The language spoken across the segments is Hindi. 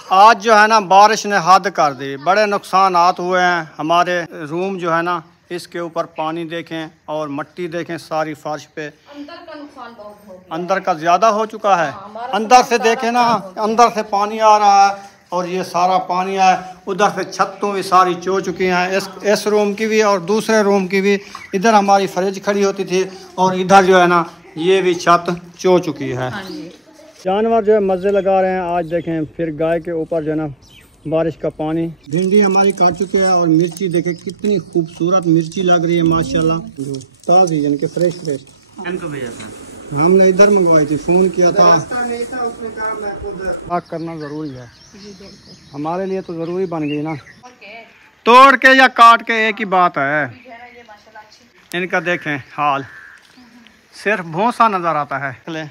आज जो है ना बारिश ने हद कर दी, बड़े नुकसानात हुए हैं। हमारे रूम जो है ना इसके ऊपर पानी देखें और मिट्टी देखें, सारी फर्श पे अंदर का नुकसान बहुत हो गया। अंदर का ज़्यादा हो चुका है। अंदर से देखें ना, अंदर से पानी आ रहा है और ये सारा पानी है। उधर से छतों भी सारी चो चुकी हैं, इस रूम की भी और दूसरे रूम की भी। इधर हमारी फ्रिज खड़ी होती थी और इधर जो है ना ये भी छत चो चुकी है। जानवर जो है मज़े लगा रहे हैं। आज देखें फिर गाय के ऊपर जो है ना बारिश का पानी। भिंडी हमारी काट चुके हैं और मिर्ची देखें कितनी खूबसूरत मिर्ची लग रही है माशाल्लाह, ताज़ी यानी कि फ्रेश फ्रेश। हमने इधर मंगवाई थी, फ़ोन किया था। पाक करना ज़रूरी है, हमारे लिए तो ज़रूरी बन गई ना। तोड़ के या काट के एक ही बात है। इनका देखें हाल, सिर्फ भोंसा नज़र आता है।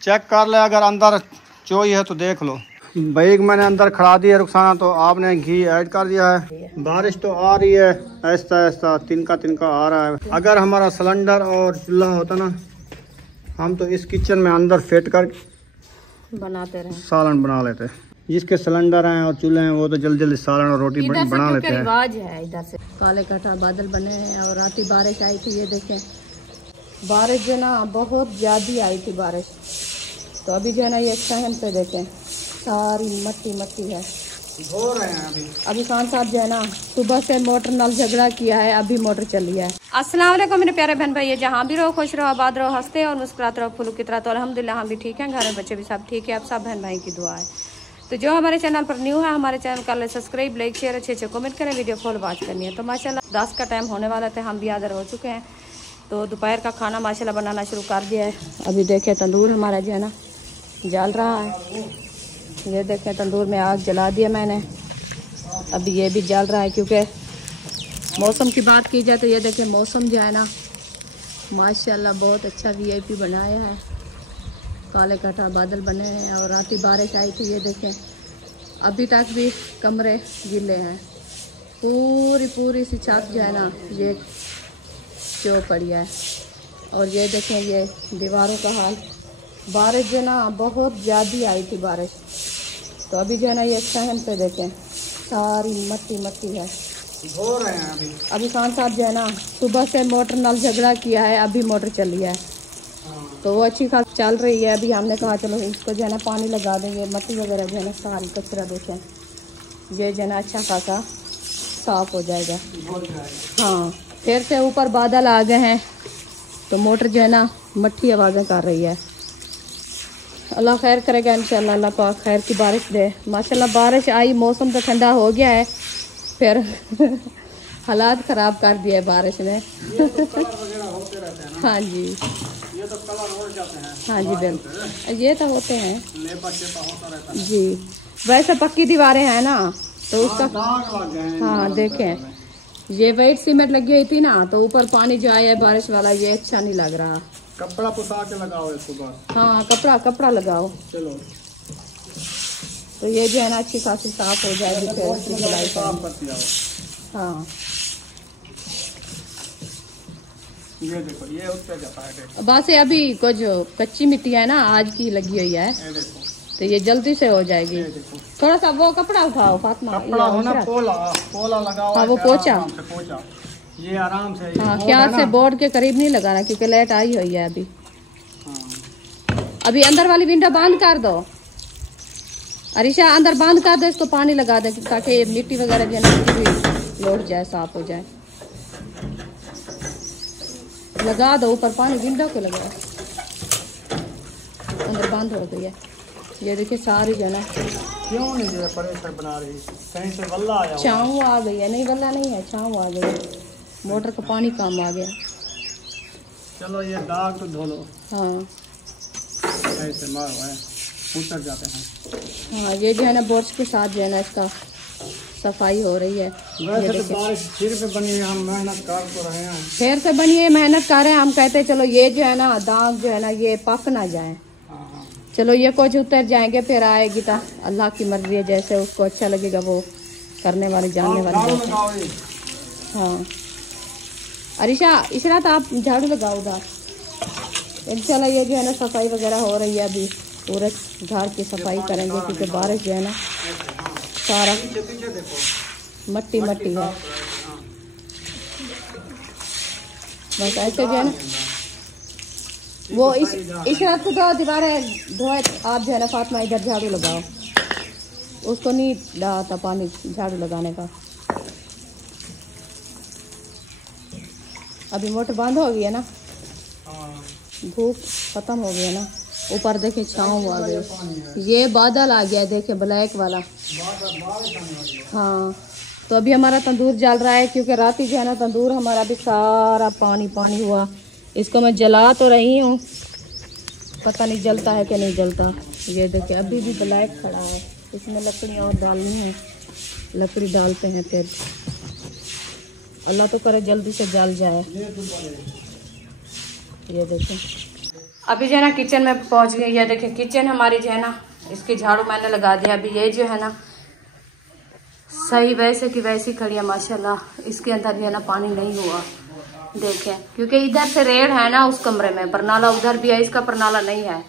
चेक कर ले, अगर अंदर चोई है तो देख लो। बैग मैंने अंदर खड़ा दिया रुखसाना, तो आपने घी ऐड कर दिया है। बारिश तो आ रही है, ऐसा ऐसा तिनका तिनका आ रहा है। अगर हमारा सिलेंडर और चूल्हा होता ना, हम तो इस किचन में अंदर फिट कर बनाते रहे, सालन बना लेते। जिसके सिलेंडर हैं और चूल्हे हैं वो तो जल्दी जल्दी सालन और रोटी बना लेते हैं। रिवाज है इधर से। काले कटा बादल बने हैं और रात बारिश आई थी। ये देखें बारिश जो ना बहुत ज़्यादा आई थी बारिश। तो अभी जो है ना ये सहन पे देखें सारी मट्टी मट्टी है, धो रहे हैं अभी खान साहब जो है ना सुबह से मोटर नल झगड़ा किया है, अभी मोटर चली है। अस्सलाम वालेकुम मेरे प्यारे बहन भाई, जहाँ भी रहो खुश रहो, आबाद रहो, हंसते और मुस्कुराते रहो, फूलों की तरह। तो अल्हम्दुलिल्लाह हम भी ठीक हैं, घर में बच्चे भी सब ठीक है। आप सब बहन भाई की दुआ है। तो जो हमारे चैनल पर न्यू है, हमारे चैनल का सब्सक्राइब, लाइक, शेयर, अच्छे अच्छे कमेंट करें, वीडियो फुल वॉच करनी है। तो माशाल्लाह 10 का टाइम होने वाला थे, हम भी हाज़िर हो चुके हैं। तो दोपहर का खाना माशाल्लाह बनाना शुरू कर दिया है। अभी देखें तंदूर हमारा जो है ना जल रहा है। ये देखें तंदूर में आग जला दिया मैंने, अभी ये भी जल रहा है। क्योंकि मौसम की बात की जाए तो ये देखें मौसम जो है ना माशाल्लाह बहुत अच्छा वीआईपी बनाया है। काले कटा बादल बने हैं और रात बारिश आई थी। ये देखें अभी तक भी कमरे गीले हैं, पूरी सी छत जो है ना ये चो पड़ी है। और ये देखें ये दीवारों का हाल। बारिश जो ना बहुत ज़्यादा आई थी बारिश। तो अभी जो है ना ये सहन पे देखें सारी मट्टी मट्टी है, धो रहे हैं अभी खान साहब जो है ना सुबह से मोटर नल झगड़ा किया है, अभी मोटर चली है। तो वो अच्छी खास चल रही है। अभी हमने कहा चलो इसको जो है ना पानी लगा देंगे, मट्टी वगैरह जो है ना सारी कचरा देखें ये जो है ना अच्छा खासा साफ हो जाएगा। हाँ फिर से ऊपर बादल आ गए हैं तो मोटर जो है ना मट्ठी आवाज़ें कर रही है। अल्लाह खैर करेगा इंशाल्लाह, अल्लाह पाक खैर की बारिश दे। माशाल्लाह बारिश आई, मौसम तो ठंडा हो गया है, फिर हालात ख़राब कर दिए बारिश ने। हाँ जी, ये तो कलर उड़ जाते हैं। हाँ जी बिल्कुल, ये तो होते हैं जी। वैसे पक्की दीवारें हैं ना तो उसका दाग लग गए हैं। हाँ देखें ये वाइट सीमेंट लगी हुई थी ना, तो ऊपर पानी जो आया है बारिश वाला, ये अच्छा नहीं लग रहा। कपड़ा पुसा के लगाओ इसको बस। हाँ कपड़ा लगाओ चलो, तो ये जो है ना अच्छी खासी साफ हो जाएगी। फिर इसकी धुलाई करेंगे। हाँ ये देखो ये उससे जाता है। बस अभी कुछ कच्ची मिट्टी है ना आज की लगी हुई है, तो ये जल्दी से हो जाएगी। थोड़ा सा वो कपड़ा उठाओ फातिमा, कपड़ा होना पोला लगाओ। हाँ वो पोछा, ये आराम से। हाँ क्या से बोर्ड के करीब नहीं लगाना क्योंकि लाइट आई हुई है अभी। अभी अंदर वाली विंडो बंद कर दो अरिशा, अंदर बंद कर दो, इसको पानी लगा दे ताकि मिट्टी वगैरह जो है लौट जाए, साफ हो जाए। लगा दो ऊपर पानी, विंडो को लगा, अंदर बंद हो गई है। ये देखिए सारी जो है ना क्यों नहीं जो है प्रेशर बना रही, कहीं से वल्ला आया, छाँव आ गई है। नहीं वल्ला नहीं है, छाँव आ गई है, मोटर का पानी कम आ गया। चलो ये दाग तो धो लो। हाँ ऐसे मारो है, उतर जाते हैं। हाँ ये जो है ना बोर्ड के साथ जो है ना इसका सफाई हो रही है। वैसे तो बारिश फिर पे बनी है, हम मेहनत कर तो रहे हैं, फिर से बनी है, मेहनत कर रहे हैं। हम कहते हैं चलो ये जो है ना दाग जो है ना ये पक ना जाए, चलो ये कुछ उतर जाएंगे, फिर आएगी तो अल्लाह की मर्जी है, जैसे उसको अच्छा लगेगा वो करने वाली जानने वाली। हाँ अरिशा इशरात आप झाड़ू लगाओ उधर। इंशाल्लाह ये जो है ना सफाई वगैरह हो रही है अभी। पूरे घर की सफाई करेंगे क्योंकि बारिश जो है ना सारा मट्टी मट्टी है। बस ऐसे जो है ना वो इस रात को तो दीवारें धोए। आप जो है ना फातिमा इधर झाड़ू लगाओ, उसको नहीं डाला था पानी झाड़ू लगाने का। अभी मोटर बंद हो गई है ना, धूप खत्म हो गया ना। ऊपर देखे छाँव आ गई, ये बादल आ गया देखे ब्लैक वाला। हाँ तो अभी हमारा तंदूर जल रहा है क्योंकि रात ही जो है ना तंदूर हमारा भी सारा पानी पानी हुआ। इसको मैं जला तो रही हूँ, पता नहीं जलता है कि नहीं जलता। ये देखिए अभी भी ब्लैक खड़ा है, इसमें लकड़ियाँ और डालनी है, लकड़ी डालते हैं फिर। अल्लाह तो करे जल्दी से जल जाए। ये देखें अभी जो है ना किचन में पहुंच गई। ये देखें किचन हमारी जो है ना इसकी झाड़ू मैंने लगा दिया। अभी ये जो है ना सही वैसे की वैसी खड़ी है माशाल्लाह। इसके अंदर जो है ना पानी नहीं हुआ देखें, क्योंकि इधर से रेड है ना उस कमरे में, परनाला उधर भी है, इसका परनाला नहीं है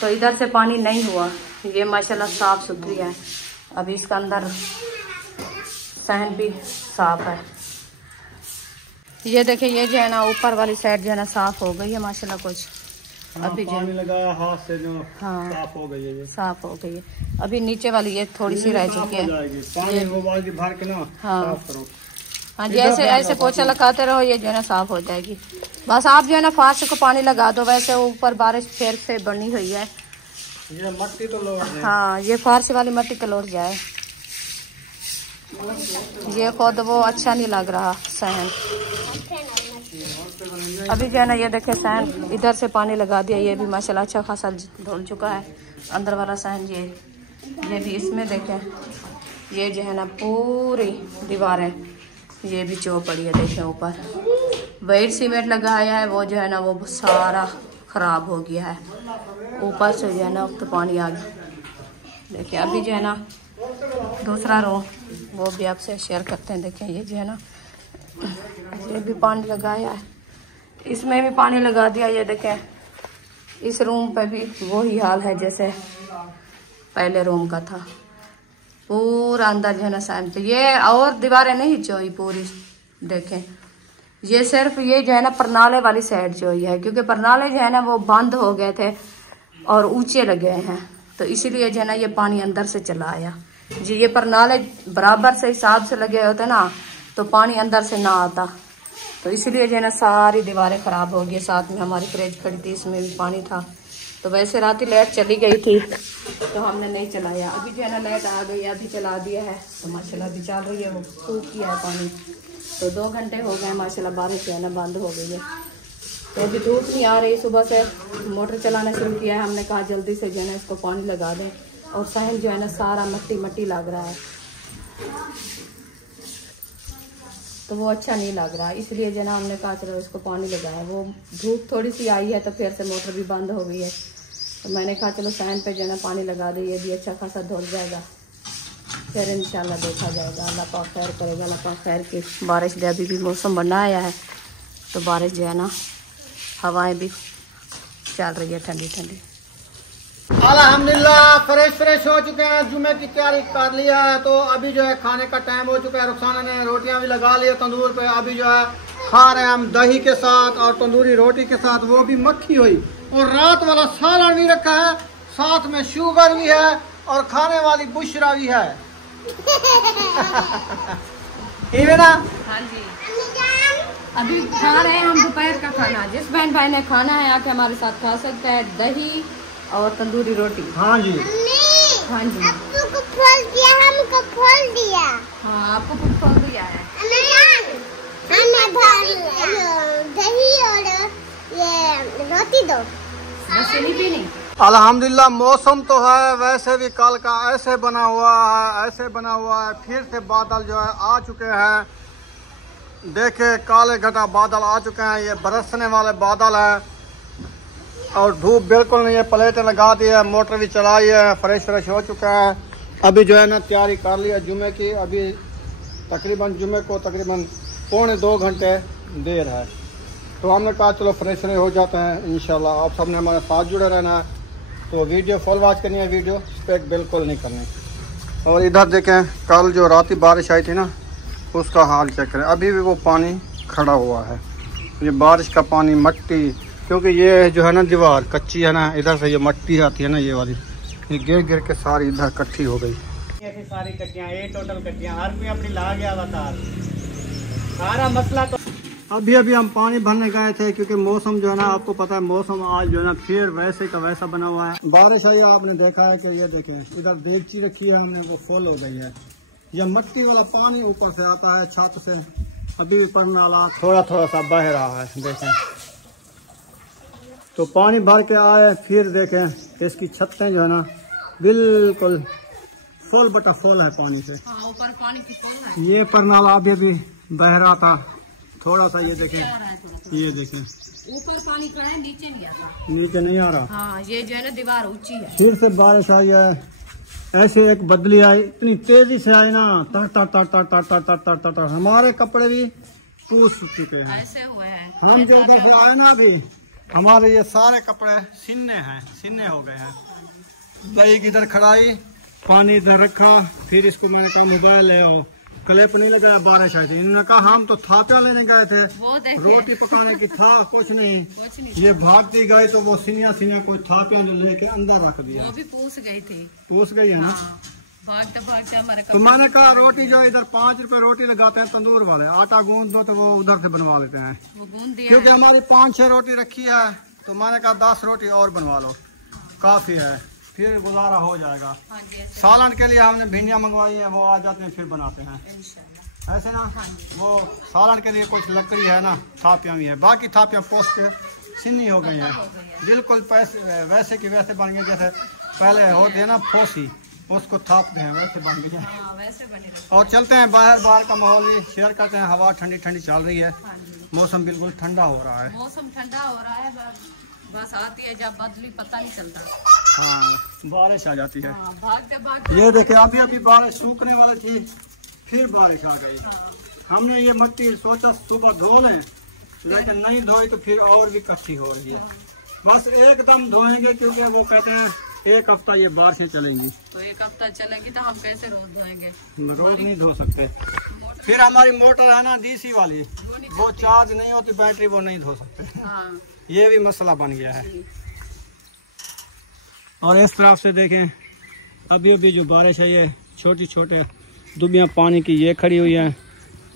तो इधर से पानी नहीं हुआ। ये माशाल्लाह साफ सुथरी है। अभी इसका अंदर सहन भी साफ है। ये देखिए ये जो है ना ऊपर वाली साइड जो है ना साफ हो गई है माशाल्लाह कुछ। अभी पानी लगाया हाथ से जो हाँ साफ हो गई है, ये साफ हो गई है। अभी नीचे वाली ये थोड़ी सी रह चुकी है। पानी वो बाल्टी भर के ना हाँ साफ करो। हाँ जी ऐसे ऐसे पोछा लगाते रहो, ये जो है ना साफ हो जाएगी। बस आप जो है ना फास्ट को पानी लगा दो। वैसे ऊपर बारिश फिर से बनी हुई है, ये मट्टी तो लोड है। हाँ ये फारसी वाली मट्टी तो लौट जाए। ये खुद वो अच्छा नहीं लग रहा सहन। अभी जो है ना ये देखे सहन इधर से पानी लगा दिया, ये भी माशाल्लाह अच्छा खासा धुल चुका है। अंदर वाला सहन ये भी इसमें देखें, ये जो है ना पूरी दीवारें ये भी चो पड़ी है। देखें ऊपर वाइट सीमेंट लगाया है, वो जो है ना वो सारा ख़राब हो गया है। ऊपर से जो है ना तो पानी आ गया। देखिए अभी जो है ना दूसरा रो वो भी आपसे शेयर करते हैं। देखें ये जो है ना ये भी पानी लगाया है, इसमें भी पानी लगा दिया। ये देखें इस रूम पे भी वही हाल है जैसे पहले रूम का था। पूरा अंदर जो है ना साइड पे ये और दीवारें नहीं चोई पूरी। देखें ये सिर्फ ये जो है ना परनाले वाली साइड चोई है, क्योंकि परनाले जो है ना वो बंद हो गए थे और ऊंचे लगे हैं, तो इसीलिए जो है ना ये पानी अंदर से चला आया जी। ये परनाले बराबर से हिसाब से लगे होते ना तो पानी अंदर से ना आता, तो इसलिए जो है ना सारी दीवारें ख़राब हो गई। साथ में हमारी फ्रिज खड़ी थी, इसमें भी पानी था। तो वैसे रात ही लाइट चली गई थी तो हमने नहीं चलाया। अभी जो है ना लाइट आ गई, अभी चला दिया है तो माशाल्लाह अभी चल रही है। वो सूख गया है पानी, तो 2 घंटे हो गए माशाल्लाह। बारिश जो है ना बंद हो गई है, तो अभी धूप नहीं आ रही। सुबह से मोटर चलाना शुरू किया है, हमने कहा जल्दी से जो है ना इसको पानी लगा दें। और सहन जो है ना सारा मट्टी मट्टी लग रहा है, तो वो अच्छा नहीं लग रहा, इसलिए जो ना हमने कहा चलो इसको पानी लगाया। वो धूप थोड़ी सी आई है तो फिर से मोटर भी बंद हो गई है, तो मैंने कहा चलो सहन पे जो है ना पानी लगा दे, ये भी अच्छा खासा धुल जाएगा, फिर इंशाल्लाह देखा जाएगा। अल्लाह पाक खैर करेगा, अल्लाह पाक खैर की बारिश दे। अभी भी मौसम बना आया है तो बारिश जो है ना हवाएं भी चल रही है ठंडी ठंडी। अल्हम्दुलिल्लाह फ्रेश हो चुके हैं, जुमे की तैयारी कर लिया है। तो अभी जो है खाने का टाइम हो चुका है। रुखसाना ने रोटियां भी लगा ली है तंदूर पे। अभी जो है खा रहे हैं हम दही के साथ और तंदूरी रोटी के साथ, वो भी मक्खी हुई। और रात वाला सालन भी रखा है, साथ में शुगर भी है और खाने वाली बुशरा भी है। ना हाँ जी अभी खा रहे हैं हम दोपहर का खाना। जिस बहन भाई ने खाना है आके हमारे साथ खा सकता है, दही और तंदूरी रोटी। हाँ जी हाँ जी आपको खोल दिया, हमको खोल दिया। हाँ आपको कुछ खोल दिया है। दही और ये रोटी दो। बस नहीं पीनी। अल्हम्दुलिल्लाह मौसम तो है वैसे भी कल का ऐसे बना हुआ है, ऐसे बना हुआ है। फिर से बादल जो है आ चुके हैं। देखे काले घटा बादल आ चुके हैं, ये बरसने वाले बादल हैं। और धूप बिल्कुल नहीं है, प्लेटें लगा दी है, मोटर भी चलाई है, फ्रेश हो चुका है। अभी जो है ना तैयारी कर लिया जुमे की। अभी तकरीबन जुमे को तकरीबन 1.25 घंटे देर है, तो हमने कहा चलो फ्रेश हो जाते हैं इंशाल्लाह। आप सबने हमारे साथ जुड़े रहना है। तो वीडियो फुल वॉच करनी है, वीडियो स्पेक बिल्कुल नहीं करनी। और इधर देखें कल जो रात बारिश आई थी ना, उसका हाल चेक करें, अभी भी वो पानी खड़ा हुआ है। ये बारिश का पानी, मट्टी, क्योंकि ये जो है ना दीवार कच्ची है ना, इधर से ये मट्टी आती है ना, ये वाली, ये गिर गिर के सारी इधर इकट्ठी हो गई। ऐसी सारी कट्टियाँ, ये टोटल कट्टियाँ, हर कोई अपनी ला गया बता सारा मसला। तो अभी हम पानी भरने गए थे, क्योंकि मौसम जो है ना, आपको पता है मौसम आज जो है ना फिर वैसे का वैसा बना हुआ है। बारिश आई, आपने देखा है कि ये देखें इधर देगची रखी है हमने, वो फुल हो गई है। यह मट्टी वाला पानी ऊपर से आता है छत से, अभी भी पर नाला थोड़ा थोड़ा सा बह रहा है। देखें तो पानी भर के आए, फिर देखें इसकी छतें जो है ना बिल्कुल फुल बटा फुल है पानी से। ऊपर पानी की फुल है। ये पर नाला अभी भी बह रहा था थोड़ा सा, ये देखें, ये देखें ऊपर पानी खड़ा है, नीचे नहीं आता, नीचे नहीं आ रहा। हाँ, ये जो है ना दीवार ऊंची है। फिर से बारिश आई है, ऐसे एक बदली आई, इतनी तेजी से आई ना, तर तर तर तर तर तर तर तर तर तर, हमारे कपड़े भी पूछ चुके हैं, ऐसे हुए हैं। हम जो उधर से आए ना, अभी हमारे ये सारे कपड़े सिन्ने हो गए हैं। बाइक इधर खड़ाई, पानी इधर रखा, फिर इसको मैंने कहा मोबाइल ले आओ, क्लिप नहीं लगा, बारिश आई थी। इन्होंने कहा हम तो थापिया लेने गए थे, रोटी पकाने की था, कुछ नहीं। ये भागती गई तो वो सीनिया कोई थापिया लेके अंदर रख दिया। वो भी पूछ गई थी, पूछ गई है ना। भागते हमारे तो मैंने कहा रोटी जो इधर 5 रुपए रोटी लगाते हैं तंदूर वाले, आटा गूंद दो तो वो उधर से बनवा लेते हैं, वो गूंद दिया। क्योंकि हमारी 5-6 रोटी रखी है, तो मैंने कहा 10 रोटी और बनवा लो, काफी है, फिर गुजारा हो जाएगा। सालन के लिए हमने भिंडियाँ मंगवाई है, वो आ जाते हैं फिर बनाते हैं, ऐसे ना। वो सालन के लिए कुछ लकड़ी है ना, थापियाँ भी है, बाकी थापियाँ पोस्ट के सिन्नी हो गई है, बिल्कुल वैसे की वैसे बन गए जैसे पहले होते हैं ना फोसी, उसको थापते हैं, वैसे बन गई है। और चलते हैं बाहर का माहौल भी शेयर करते हैं। हवा ठंडी ठंडी चल रही है, मौसम बिल्कुल ठंडा हो रहा है। मौसम ठंडा हो रहा है, बस आती है जब बदली पता नहीं चलता। हाँ, बारिश आ जाती है। भागते ये देखे अभी बारिश सूखने वाली थी, फिर बारिश आ गई। हमने ये मिट्टी सोचा सुबह धो लें, लेकिन नहीं धोई तो फिर और भी इकट्ठी हो रही है। बस एकदम धोएंगे, क्योंकि वो कहते हैं 1 हफ्ता ये बारिशें चलेंगी। तो 1 हफ्ता चलेंगी तो हम कैसे रोज धोएंगे? रोज नहीं धो सकते। फिर हमारी मोटर है ना डीसी वाली, वो चार्ज नहीं होती बैटरी, वो नहीं धो सकते। हाँ। ये भी मसला बन गया है। और इस तरफ से देखें अभी जो बारिश है, ये छोटी छोटे दुबियाँ पानी की ये खड़ी हुई हैं,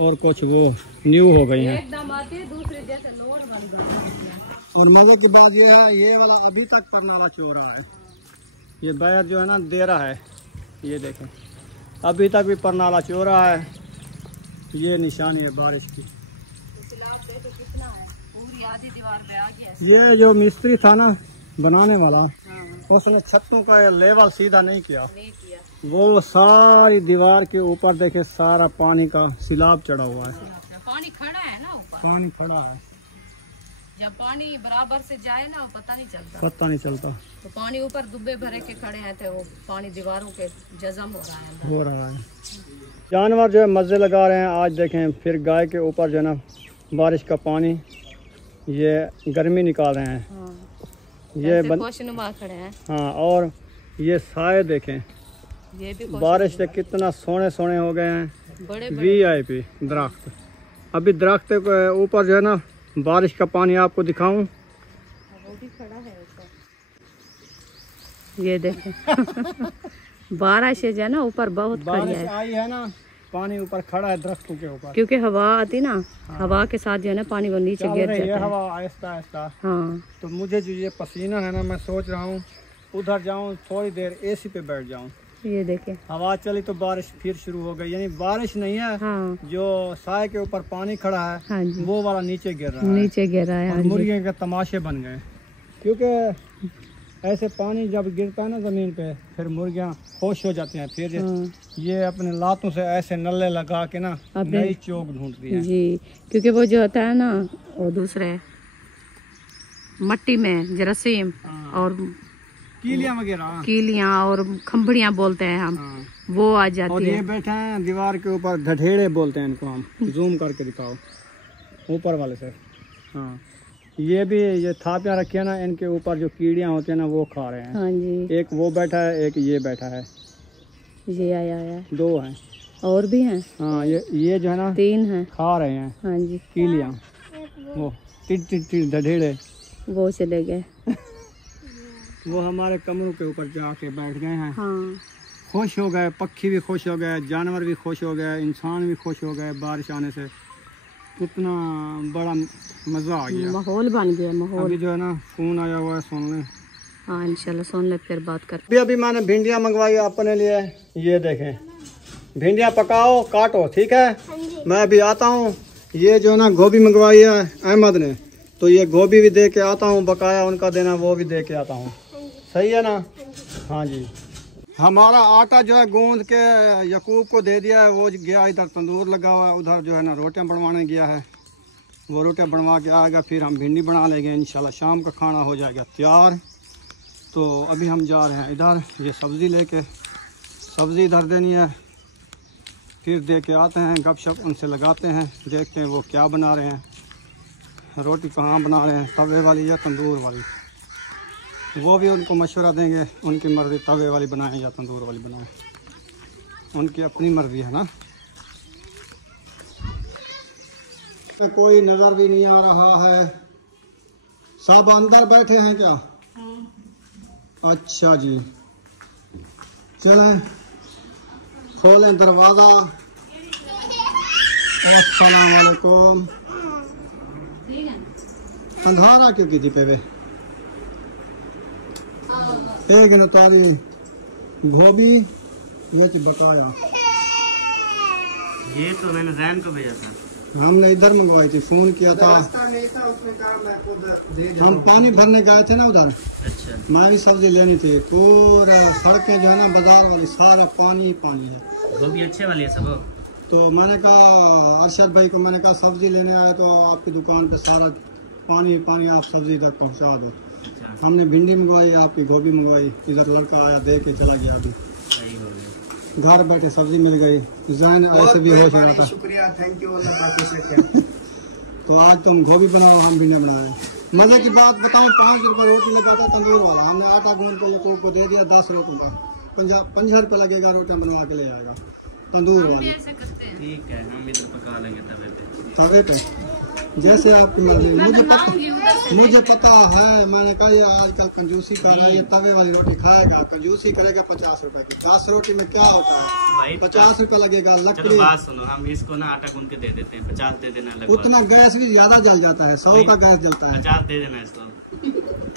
और कुछ वो न्यू हो गई हैं। एकदम आती है, दूसरे जैसे लोड बन गई है। और मजे की बात ये है, ये वाला अभी तक परनाला चो रहा है, ये बैर जो है ना दे रहा है, ये देखें अभी तक भी परनाला चो रहा है। ये निशानी है बारिश की। ये जो मिस्त्री था ना बनाने वाला, उसने छतों का लेवल सीधा नहीं किया, वो सारी दीवार के ऊपर देखे सारा पानी का सिलाब चढ़ा हुआ है। पानी खड़ा है ना ऊपर, पानी खड़ा है, जब पानी बराबर से जाए ना पता नहीं चलता। तो पानी ऊपर दुब्बे भरे के खड़े हैं थे, वो पानी दीवारों के जज़म हो रहा है। जानवर जो है मज़े लगा रहे हैं। आज देखें फिर गाय के ऊपर जो है ना बारिश का पानी ये गर्मी निकाल रहे हैं। ये खुशनुमा खड़े हैं। हाँ, और ये साए देखें, ये भी बारिश से कितना सोने सोने हो गए हैं। बड़े VIP दरख्त, अभी दरख्त के ऊपर जो है ना बारिश का पानी आपको दिखाऊं, वो भी खड़ा है ऊपर, ये देखें बारिश जो है ना ऊपर बहुत बारिश आई है ना, पानी ऊपर खड़ा है दरख्तों के ऊपर, क्योंकि हवा आती ना। हाँ। हवा के साथ जो है ना पानी वो नीचे गिर जाता है। हवा आहिस्ता आहिस्ता। हाँ, तो मुझे जो ये पसीना है ना, मैं सोच रहा हूँ उधर जाऊँ, थोड़ी देर AC पे बैठ जाऊँ। ये देखें हवा चली तो बारिश फिर शुरू हो गई, यानी बारिश नहीं है। हाँ। जो साए के ऊपर पानी खड़ा है। हाँ जी। वो वाला नीचे गिर रहा है। मुर्गियों के तमाशे बन गए, क्योंकि ऐसे पानी जब गिरता है ना जमीन पे, फिर मुर्गियाँ खुश हो जाती हैं। फिर ये अपने लातों से ऐसे नल्ले लगा के ना नई चोक ढूंढती हैं जी, क्योंकि वो जो होता है ना वो दूसरे मट्टी में जरासीम और कीलियां और खंभड़ियां बोलते हैं हम। वो आ जाती है। और ये बैठे हैं दीवार के ऊपर, ढढेड़े बोलते हैं इनको हम। जूम करके दिखाओ ऊपर वाले से। हाँ, ये भी ये थापियाँ रखी है ना, इनके ऊपर जो कीड़ियाँ होती है ना वो खा रहे हैं। हाँ जी, एक वो बैठा है, एक ये बैठा है। ये आया 2 हैं और भी हैं। हाँ, ये जो है ना 3 हैं। खा रहे हैं। हाँ जी, कीलियाँ वो टिट ढेड़े वो चले गए। वो हमारे कमरों के ऊपर जाके बैठ गए हैं। हाँ, खुश हो गए, पक्षी भी खुश हो गए, जानवर भी खुश हो गए, इंसान भी खुश हो गए। बारिश आने से कितना बड़ा मज़ा आ गया, माहौल बन गया माहौल। अभी जो है ना फोन आया हुआ है, सुन लें। हाँ इंशाल्लाह सुन ले, फिर बात कर। अभी मैंने भिंडियाँ मंगवाई अपने लिए। ये देखें, भिंडियाँ पकाओ, काटो, ठीक है। मैं अभी आता हूँ। ये जो है ना गोभी मंगवाई है अहमद ने, तो ये गोभी भी दे के आता हूँ, बकाया उनका देना वो भी दे के आता हूँ। सही है ना? हाँ जी। हमारा आटा जो है गूंद के यकूब को दे दिया है, वो गया इधर तंदूर लगा हुआ है, उधर जो है ना रोटियां बनवाने गया है। वो रोटियां बनवा के आएगा, फिर हम भिंडी बना लेंगे इंशाल्लाह। शाम का खाना हो जाएगा तैयार। तो अभी हम जा रहे हैं इधर, ये सब्ज़ी लेके, सब्ज़ी इधर देनी है, फिर दे के आते हैं, गपशप उनसे लगाते हैं, देखते हैं वो क्या बना रहे हैं। रोटी कहाँ बना रहे हैं, तवे वाली या तंदूर वाली, वो भी उनको मशवरा देंगे। उनकी मर्ज़ी, तवे वाली बनाएं या तंदूर वाली बनाएं, उनकी अपनी मर्ज़ी है ना। कोई नज़र भी नहीं आ रहा है, सब अंदर बैठे हैं क्या? अच्छा जी, चलें खोलें दरवाज़ा। अस्सलाम वालेकुम। अंधारा क्यों की थी पे एक न तारी गोभी ये तो बकाया। ये तो मैंने जैन को भेजा था, हमने इधर मंगवाई थी, फोन किया था। हम पानी भरने गए थे ना उधर। अच्छा, मैं भी सब्जी लेनी थी। पूरा सड़कें जो है ना बाजार वाली सारा पानी पानी है। गोभी अच्छे वाली है सब। तो मैंने कहा अरशद भाई को, मैंने कहा सब्जी लेने आया तो आपकी दुकान पे सारा पानी पानी, आप सब्जी तक पहुंचा दो। अच्छा, हमने भिंडी मंगवाई, आपकी गोभी मंगवाई, इधर लड़का आया दे के चला गया। अभी सही हो गया। घर बैठे सब्जी मिल गई। जैन ऐसे भी होश में आता। शुक्रिया, थैंक यू अल्लाह पाक से। तो आज तो हम गोभी बनाओ, हम भिंडी बना रहे हैं। मजे की बात बताऊं, 5 रुपए रोटी लगा था तंदूर वाला। हमने आटा गूंद के यकूब को दे दिया 10 रुपए का। 50 रुपये लगेगा, रोटियां बनवा के ले आएगा तंदूर वाली। ठीक है, हम इधर पका लेंगे तवे पे, जैसे आपकी मर्जी। मुझे पता है, मैंने कहा ये आजकल कंजूसी कर रहा है, ये तवे वाली रोटी खाएगा, कंजूसी करेगा 50 रुपए की। 10 रोटी में क्या होता है भाई, 50 रुपए लगेगा। चलो लकड़ी बात सुनो, हम इसको ना आटा गूंद के दे देते हैं, 50 दे देना लगभग। उतना गैस भी ज्यादा जल जाता है, 100 का गैस जलता है। 50 दे देना इसको।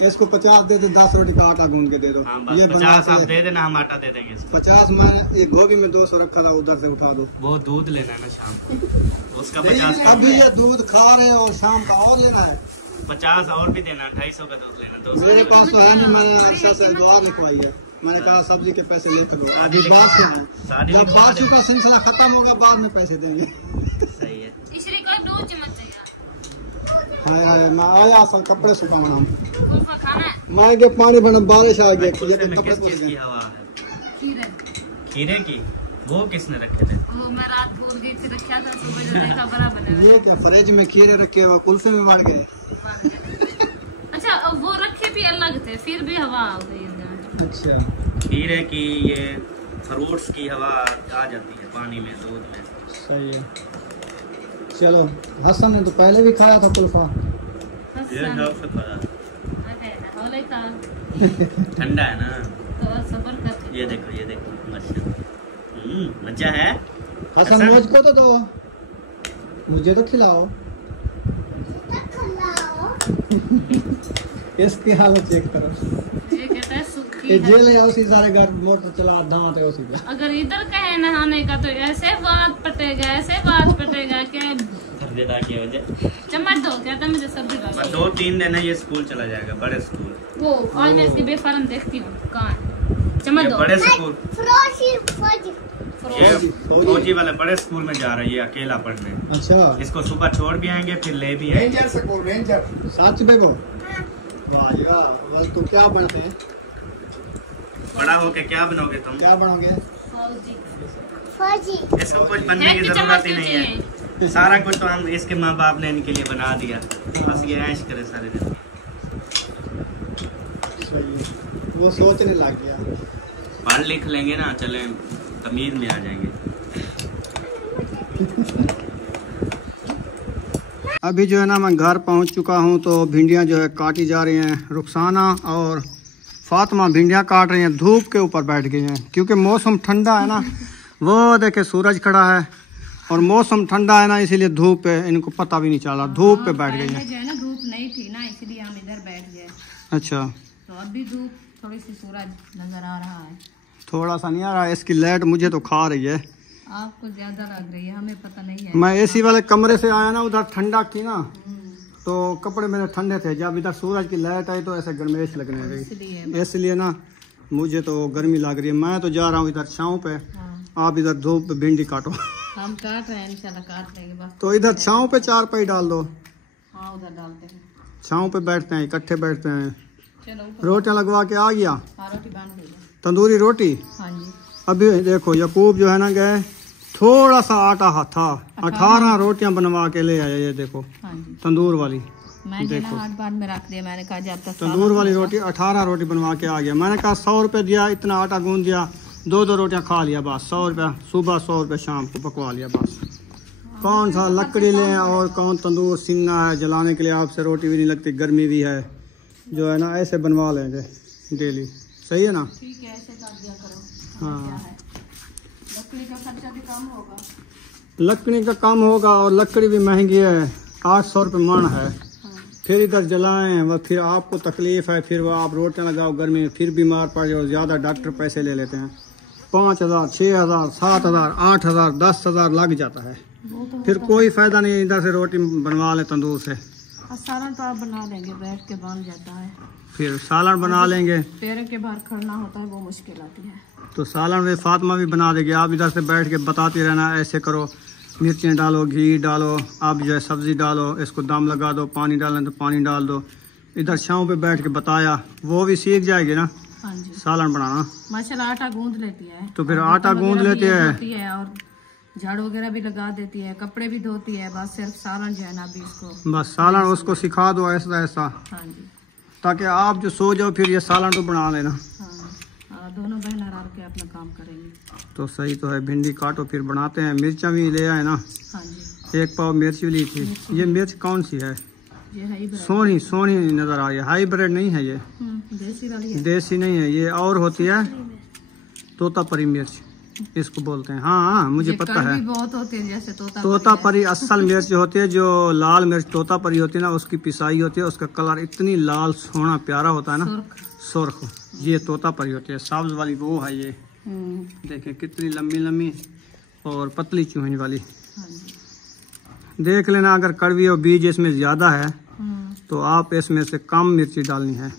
इसको 50 दे दो, 10 रोटी का आटा गूंद के दे दो। हाँ बस 50 आप दे देना, हम आटा दे देंगे इसको। 50 मैं एक गोभी में 200 रखा था, उधर से उठा दो। वो दूध लेना है ना शाम को, उसका 50 अभी ये दूध खा रहे हैं और शाम का और लेना है। 50 और भी देना, 250 का दूध लेना। 200 मेरे पास तो है नहीं, मैंने अरशद से दुआ लिखवाई है। मैंने कहा सब्जी के पैसे लेकर दो। अभी बात सुना, जब बातों का सिलसिला खत्म होगा बाद में पैसे देंगे। सही है। हाय हाय, मैं आया सा कपड़े सुखाना। मैं के पानी बना, बारिश आ गई, कुल्फे में किस चीज की हवा है? खीरे की। वो किसने रखे थे? वो मैं रात भूल गई थी, रखा था, सुबह जो देखा बड़ा बना। ये तो फ्रिज में खीरे रखे हुए कुल्फे में बढ़ गए। अच्छा, वो रखे भी अलग थे, फिर भी हवा आ गई अंदर। अच्छा, खीरे की, ये फ्रूट्स की हवा आ जाती है पानी में, दूध में। सही है। चलो, हसन ने तो पहले भी खाया था कुल्फा। ये सबसे बड़ा होले था, ठंडा है ना, तो सब्र कर। ये देखो, ये देखो, मस्त। मजा है। हसन मुझको तो दो, मुझे तो खिलाओ। इसकी हालत चेक करो। ये कहता है सूखी ये है। जेल है, उसी सारे घर मोटर चला दांत है उसी पे। अगर इधर कहे नहाने का तो ऐसे बात पटेगा, ऐसे बात पटेगा कि सर्दिदा की वजह। चम्मच दो, कहता है मुझे सब्जी बस बस। 2-3 दिन है, ये स्कूल चला जाएगा, बड़े स्कूल। वो आज मैं इसकी बेफारम देखती हूँ कहाँ है। चम्मच ये दो। बड़े स्कूल, फ्रोजी फ्रोजी ये फौजी वाले बड़े स्कूल में जा रहा है ये अकेला पढ़ने। अच्छा, इसको सुबह छोड़ भी आएंगे, फिर ले भी आएंगे। रेंजर से को रेंजर। सच में को वाह यार, बस तो क्या बनते हैं? बड़ा होके क्या बनोगे तुम? क्या बनोगे? फ्रोजी। इसको कुछ बनने की जरूरत ही नहीं है, सारा कुछ तो हम इसके माँ बाप ने इनके लिए बना दिया। बस ये ऐश करे सारे दिन। सही है, वो सोचने लग गया। पढ़ लिख लेंगे ना, चले तमीज में आ जाएंगे। अभी जो है ना मैं घर पहुंच चुका हूं, तो भिंडियां जो है काटी जा रही हैं। रुखसाना और फातिमा भिंडियां काट रही हैं, धूप के ऊपर बैठ गई हैं क्योंकि मौसम ठंडा है ना। वो देखे सूरज खड़ा है और मौसम ठंडा है ना, इसीलिए धूप पे इनको पता भी नहीं चला, धूप पे बैठ गई है। ना धूप नहीं थी ना, इसलिए हम इधर बैठ गए। अच्छा, तो अभी धूप, थोड़ी सी सूरज नजर आ रहा है। थोड़ा सा नहीं आ रहा है, इसकी लाइट मुझे तो खा रही है। आपको ज्यादा लग रही है, हमें पता नहीं है। मैं एसी वाले कमरे से आया ना, उधर ठंडा थी ना, तो कपड़े मेरे ठंडे थे। जब इधर सूरज की लाइट आई तो ऐसे गर्मेश लगने लगी, इसलिए ना मुझे तो गर्मी लग रही है। मैं तो जा रहा हूँ इधर छाँव पे, आप इधर धूप पे भिंडी काटो। हम काट रहे हैं, इंशाल्लाह काट लेंगे बस। तो इधर छाँव पे 4 पाई डाल दो। हाँ, उधर डालते हैं, छाँव पे बैठते हैं, इकट्ठे बैठते हैं। चलो रोटियां लगवा के आ गया, रोटी बन गई है। तंदूरी रोटी। हाँ जी। अभी देखो यकूब जो है ना गए, थोड़ा सा आटा था, 18 रोटियां बनवा के ले आया। ये देखो हाँ जी, तंदूर वाली। मैं देखो हाथ बाद में रख दिया। मैंने कहा जब तक तंदूर वाली रोटी 18 रोटी बनवा के आ गया। मैंने कहा 100 रुपये दिया, इतना आटा गूंद दिया, 2 रोटियां खा लिया बस। 100 रुपया सुबह, 100 रुपये शाम को पकवा लिया बस। कौन सा लकड़ी लें और कौन तंदूर सीना है जलाने के लिए, आपसे रोटी भी नहीं लगती, गर्मी भी है, जो है ना ऐसे बनवा लेंगे डेली। सही है ना? ठीक है, ऐसे कर दिया करो। हाँ, लकड़ी का खर्चा भी कम होगा। लकड़ी का कम होगा और लकड़ी भी महंगी है, 800 रुपये मन है। फिर इधर जलाएं, वह फिर आपको तकलीफ है, फिर वो आप रोटियां लगाओ गर्मी में, फिर बीमार पड़ जाओ। ज़्यादा डॉक्टर पैसे ले लेते हैं, 5000, 6000, 7000, 8000, 10,000 लग जाता है। फिर कोई फायदा नहीं, इधर से रोटी बनवा ले तंदूर से। सालन तो आप बना लेंगे, बैठ के बन जाता है। फिर सालन बना लेंगे, पैरों के बाहर खड़ना होता है, वो मुश्किल आती है। तो सालन में फातिमा भी बना देगी। आप इधर से बैठ के बताती रहना, ऐसे करो, मिर्चें डालो, घी डालो, आप जो है सब्जी डालो, इसको दम लगा दो, पानी डालें तो पानी डाल दो। इधर छाँव पे बैठ के बताया, वो भी सीख जाएगी ना। हाँ जी, सालन बनाना। माशाल्लाह आटा गूंद लेती है, तो फिर आटा गूंद लेती है और झाड़ू वगैरह भी लगा देती है, कपड़े भी धोती है। बस सिर्फ सालन जो है ना, अभी इसको बस सालन उसको सिखा दो ऐसा ऐसा, हाँ जी, ताकि आप जो सो जाओ फिर ये सालन तो बना लेना। हाँ, दोनों बहन आराम के अपना काम करेंगे। तो सही तो है, भिंडी काटो फिर बनाते हैं। मिर्चा भी ले आए ना, हाँ जी, 1 पाव मिर्च भी ली थी। ये मिर्च कौन सी है? ये हाइब्रिड, सोनी सोनी नजर आ रही है, हाइब्रिड नहीं है ये, देसी वाली है। देसी नहीं है ये, और होती है तोतापरी मिर्च इसको बोलते हैं। हाँ मुझे पता है, बहुत होते हैं जैसे तोतापरी असल मिर्च जो होती है, जो लाल मिर्च तोतापरी होती है ना, उसकी पिसाई होती है, उसका कलर इतनी लाल सोना प्यारा होता है ना, सुर्ख। ये तोतापरी होती है, सब्ज वाली वो है ये। देखें कितनी लंबी लंबी और पतली चूहनी वाली। देख लेना, अगर कड़वी और बीज इसमें ज्यादा है तो आप इसमें से कम मिर्ची डालनी है।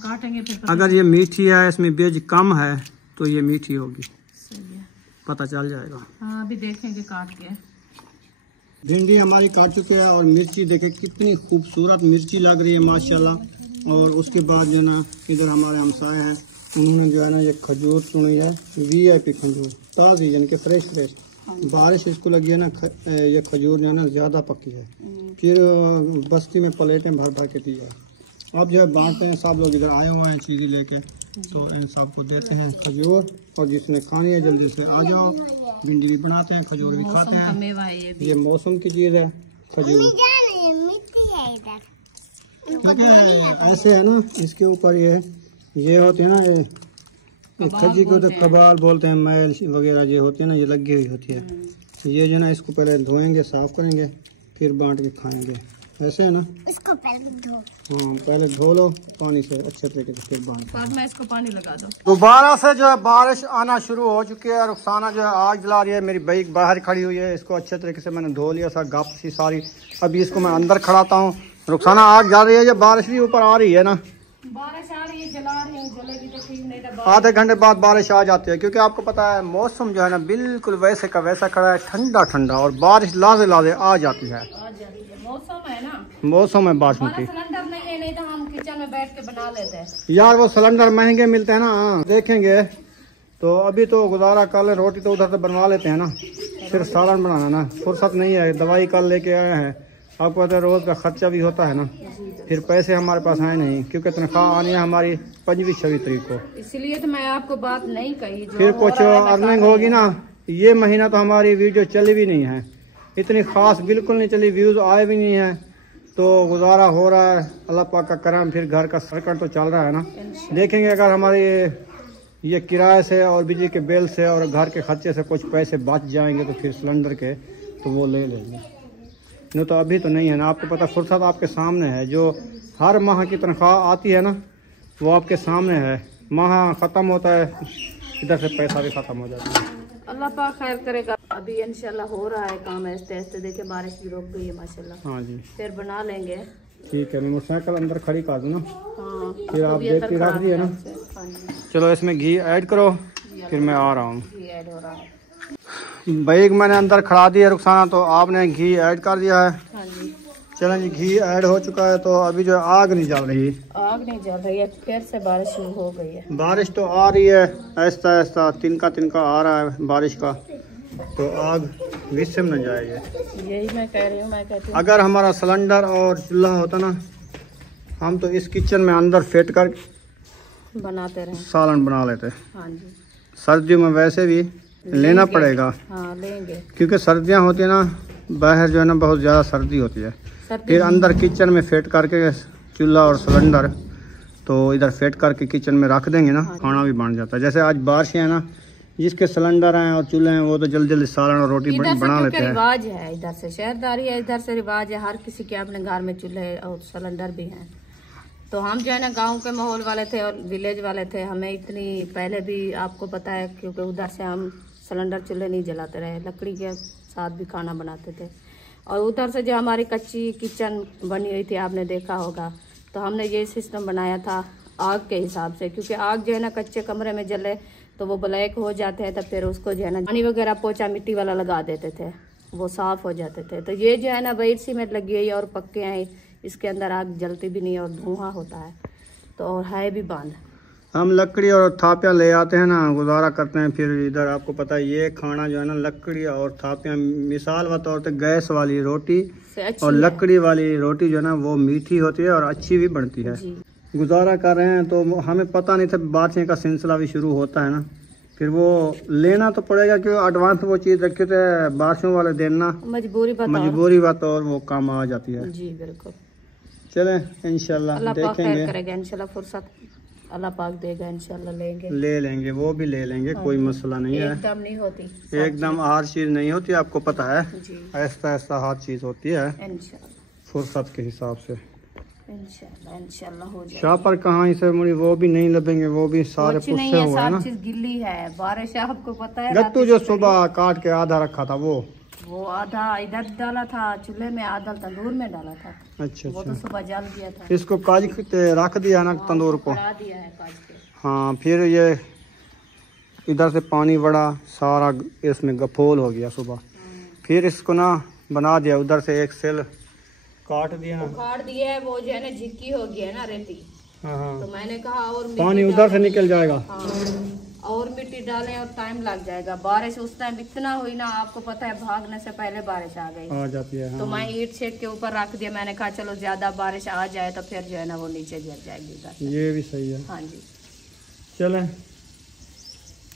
काटेंगे फिर। अगर ये मीठी है, इसमें बीज कम है, तो ये मीठी होगी, पता चल जाएगा। हाँ, अभी देखेंगे काट के। भिंडी हमारी काट चुके हैं और मिर्ची देखें कितनी खूबसूरत मिर्ची लग रही है माशाल्लाह। और उसके बाद जो ना इधर हमारे हमसाए हैं, उन्होंने जो है ना ये खजूर चुनी है, VIP खजूर, ताज़ी यानी कि फ्रेश फ्रेश। बारिश इसको लगी है ना, ये खजूर जो है ना ज़्यादा पकी है। फिर बस्ती में प्लेटें भर भर के दी है। अब जो है बांटते हैं, सब लोग इधर आए हुए हैं चीज़ें लेके, तो इन सबको देते हैं खजूर। और जिसने खानी है जल्दी से आ जाओ, भिंडी भी बनाते हैं, खजूर भी खाते हैं। ये मौसम की चीज़ है खजूर। ठीक है, ऐसे है ना, इसके ऊपर ये होते हैं ना, ये खजी को तो कबाल बोलते हैं, मैल वगैरह जो होती है ना, ये लगी हुई होती है। ये जो ना इसको पहले धोएंगे, साफ करेंगे, फिर बांट के खाएंगे। ऐसे है ना, इसको पहले धो। हाँ, पहले धो लो पानी से अच्छे तरीके से, फिर बांट। बाद में इसको पानी लगा दो। दोबारा से जो है बारिश आना शुरू हो चुकी है। रुखसाना जो है आग जला रही है, मेरी बाइक बाहर खड़ी हुई है, इसको अच्छे तरीके से मैंने धो लिया था, गप सी सारी। अभी इसको मैं अंदर खड़ाता हूँ। रुखसाना आग जल रही है, ये बारिश भी ऊपर आ रही है ना, बारिश आ रही है, जला रही है, जलेगी तो ठीक, नहीं तो आधे घंटे बाद बारिश आ जाती है। क्योंकि आपको पता है मौसम जो है ना बिल्कुल वैसे का वैसा खड़ा है, ठंडा ठंडा, और बारिश लाजे लाजे आ जाती है। मौसम है ना, मौसम है बासमती। सिलेंडर नहीं है, नहीं तो हम किचन में बैठ के बना लेते हैं यार। वो सिलेंडर महंगे मिलते हैं ना, देखेंगे। तो अभी तो गुजारा कर ले, रोटी तो उधर से बनवा लेते हैं ना, फिर सालन बनाना ना, फुर्सत नहीं है। दवाई कल लेके आए हैं, आपको पता है रोज़ का खर्चा भी होता है ना, फिर पैसे हमारे पास आए नहीं क्योंकि तनख्वाह आनी है हमारी 25-26 तारीख को। इसलिए तो मैं आपको बात नहीं कही। जो फिर कुछ अर्निंग होगी ना, ये महीना तो हमारी वीडियो चली भी नहीं है, इतनी खास बिल्कुल नहीं चली, व्यूज़ आए भी नहीं है, तो गुजारा हो रहा है अल्लाह पाक का करम। फिर घर का सर्कल तो चल रहा है ना, देखेंगे अगर हमारे ये किराए से और बिजली के बिल से और घर के खर्चे से कुछ पैसे बच जाएंगे तो फिर सिलेंडर के तो वो ले लेंगे, नहीं तो अभी तो नहीं है ना। आपको पता फुर्सत आपके सामने है, जो हर माह की तनख्वाह आती है ना वो आपके सामने है, माह ख़त्म होता है इधर से पैसा भी ख़त्म हो जाता है। अल्लाह पाक खैर करेगा। अभी इंशाल्लाह हो रहा है काम ऐसे ऐसे, देखे बारिश भी रुक गई है माशाल्लाह। हाँ जी, फिर बना लेंगे। ठीक है, मैं मोटरसाइकिल अंदर खड़ी कर दूँ ना, हाँ, फिर आप देखती रख दिए ना। चलो इसमें घी ऐड करो, फिर मैं आ रहा हूँ। घी ऐड हो रहा है। बैग मैंने अंदर खड़ा दिया रुखसाना, तो आपने घी ऐड कर दिया है। हाँ जी, चलें जी, घी ऐड हो चुका है। तो अभी जो आग नहीं जल रही, आग नहीं जल रही है, फिर से बारिश शुरू हो गई है। बारिश तो आ रही है ऐसा ऐसा, तिनका तिनका आ रहा है बारिश का, तो आग विस्म न जाएगी। यही मैं कह रही हूँ, मैं कहती हूँ अगर हमारा सिलेंडर और चूल्हा होता ना, हम तो इस किचन में अंदर फिट कर बनाते रहे, सालन बना लेते। हाँ जी, सर्दियों में वैसे भी लेना पड़ेगा, हाँ लेंगे, क्योंकि सर्दियाँ होती है ना, बाहर जो है ना बहुत ज़्यादा सर्दी होती है। फिर अंदर किचन में फिट करके चूल्हा और सिलेंडर तो इधर फिट करके किचन में रख देंगे ना, खाना भी बन जाता है। जैसे आज बारिश है ना, जिसके सिलेंडर हैं और चूल्हे हैं वो तो जल्दी जल्दी सालन और रोटी बना लेते हैं। रिवाज है इधर से, शहरदारी है, इधर से रिवाज है, हर किसी के अपने घर में चूल्हे और सिलेंडर भी हैं। तो हम जो है ना गांव के माहौल वाले थे और विलेज वाले थे, हमें इतनी पहले भी आपको पता है, क्योंकि उधर से हम सिलेंडर चूल्हे नहीं जलाते रहे, लकड़ी के साथ भी खाना बनाते थे। और उधर से जो हमारी कच्ची किचन बनी हुई थी आपने देखा होगा, तो हमने ये सिस्टम बनाया था आग के हिसाब से, क्योंकि आग जो है ना कच्चे कमरे में जले तो वो ब्लैक हो जाते हैं, तो फिर उसको जो है ना पानी वगैरह पोछा मिट्टी वाला लगा देते थे, वो साफ़ हो जाते थे। तो ये जो है ना वाइट सीमेंट लगी हुई और पक्के हैं, इसके अंदर आग जलती भी नहीं और धुआं होता है, तो और है भी बंद। हम लकड़ी और थापियाँ ले आते हैं ना, गुजारा करते हैं। फिर इधर आपको पता है ये खाना जो है ना, लकड़ी और थापियाँ, मिसाल के तौर पे गैस वाली रोटी और लकड़ी वाली रोटी जो है ना वो मीठी होती है और अच्छी भी बनती है। गुजारा कर रहे हैं तो हमें पता नहीं था बारिश का सिलसिला भी शुरू होता है ना, फिर वो लेना तो पड़ेगा, क्योंकि एडवांस वो चीज़ रखी थे बारिशों वाले दिन ना, मजबूरी बात और वो काम आ जाती है। जी बिल्कुल। चले इंशाल्लाह देखेंगे, करेगा इंशाल्लाह, फुर्सत अल्लाह पाक देगा, इंशाल्लाह ले लेंगे, वो भी ले लेंगे, कोई मसला नहीं है। एकदम नहीं होती, एकदम हर चीज़ नहीं होती, आपको पता है, ऐसा ऐसा हर चीज़ होती है फुर्सत के हिसाब से। इंशाल्लाह हो जाएगा। शापर कहाँ इसे मुड़ी वो भी नहीं लबेंगे, वो भी सारे पुस्से हुए हैं ना, चीज गिल्ली है, बारिश आपको पता है। गत्तू जो सुबह काट के आधा रखा था वो आधा इधर डाला था चूल्हे में, आधा तंदूर में डाला था। अच्छा, वो तो सुबह जल गया था। इसको काज रख दिया ना तंदूर को, दिया है काज के। हाँ, फिर ये इधर से पानी बड़ा सारा इसमें गफोल हो गया सुबह, फिर इसको ना बना दिया, उधर से एक सेल काट दिया ना, काट दिया है, वो जो है ना झिक्की हो गई है ना रेती। हाँ, तो मैंने कहा और पानी उधर से निकल जाएगा। और मिट्टी डालें और टाइम लग जाएगा। बारिश उस टाइम इतना हुई ना, आपको पता है भागने से पहले बारिश आ गई, आ जाती है। हाँ। तो मैं ईंट शेड के ऊपर रख दिया, मैंने कहा चलो ज्यादा बारिश आ जाए तो फिर जो है ना वो नीचे गिर जाएगी उधर। ये भी सही है। हाँ जी, चले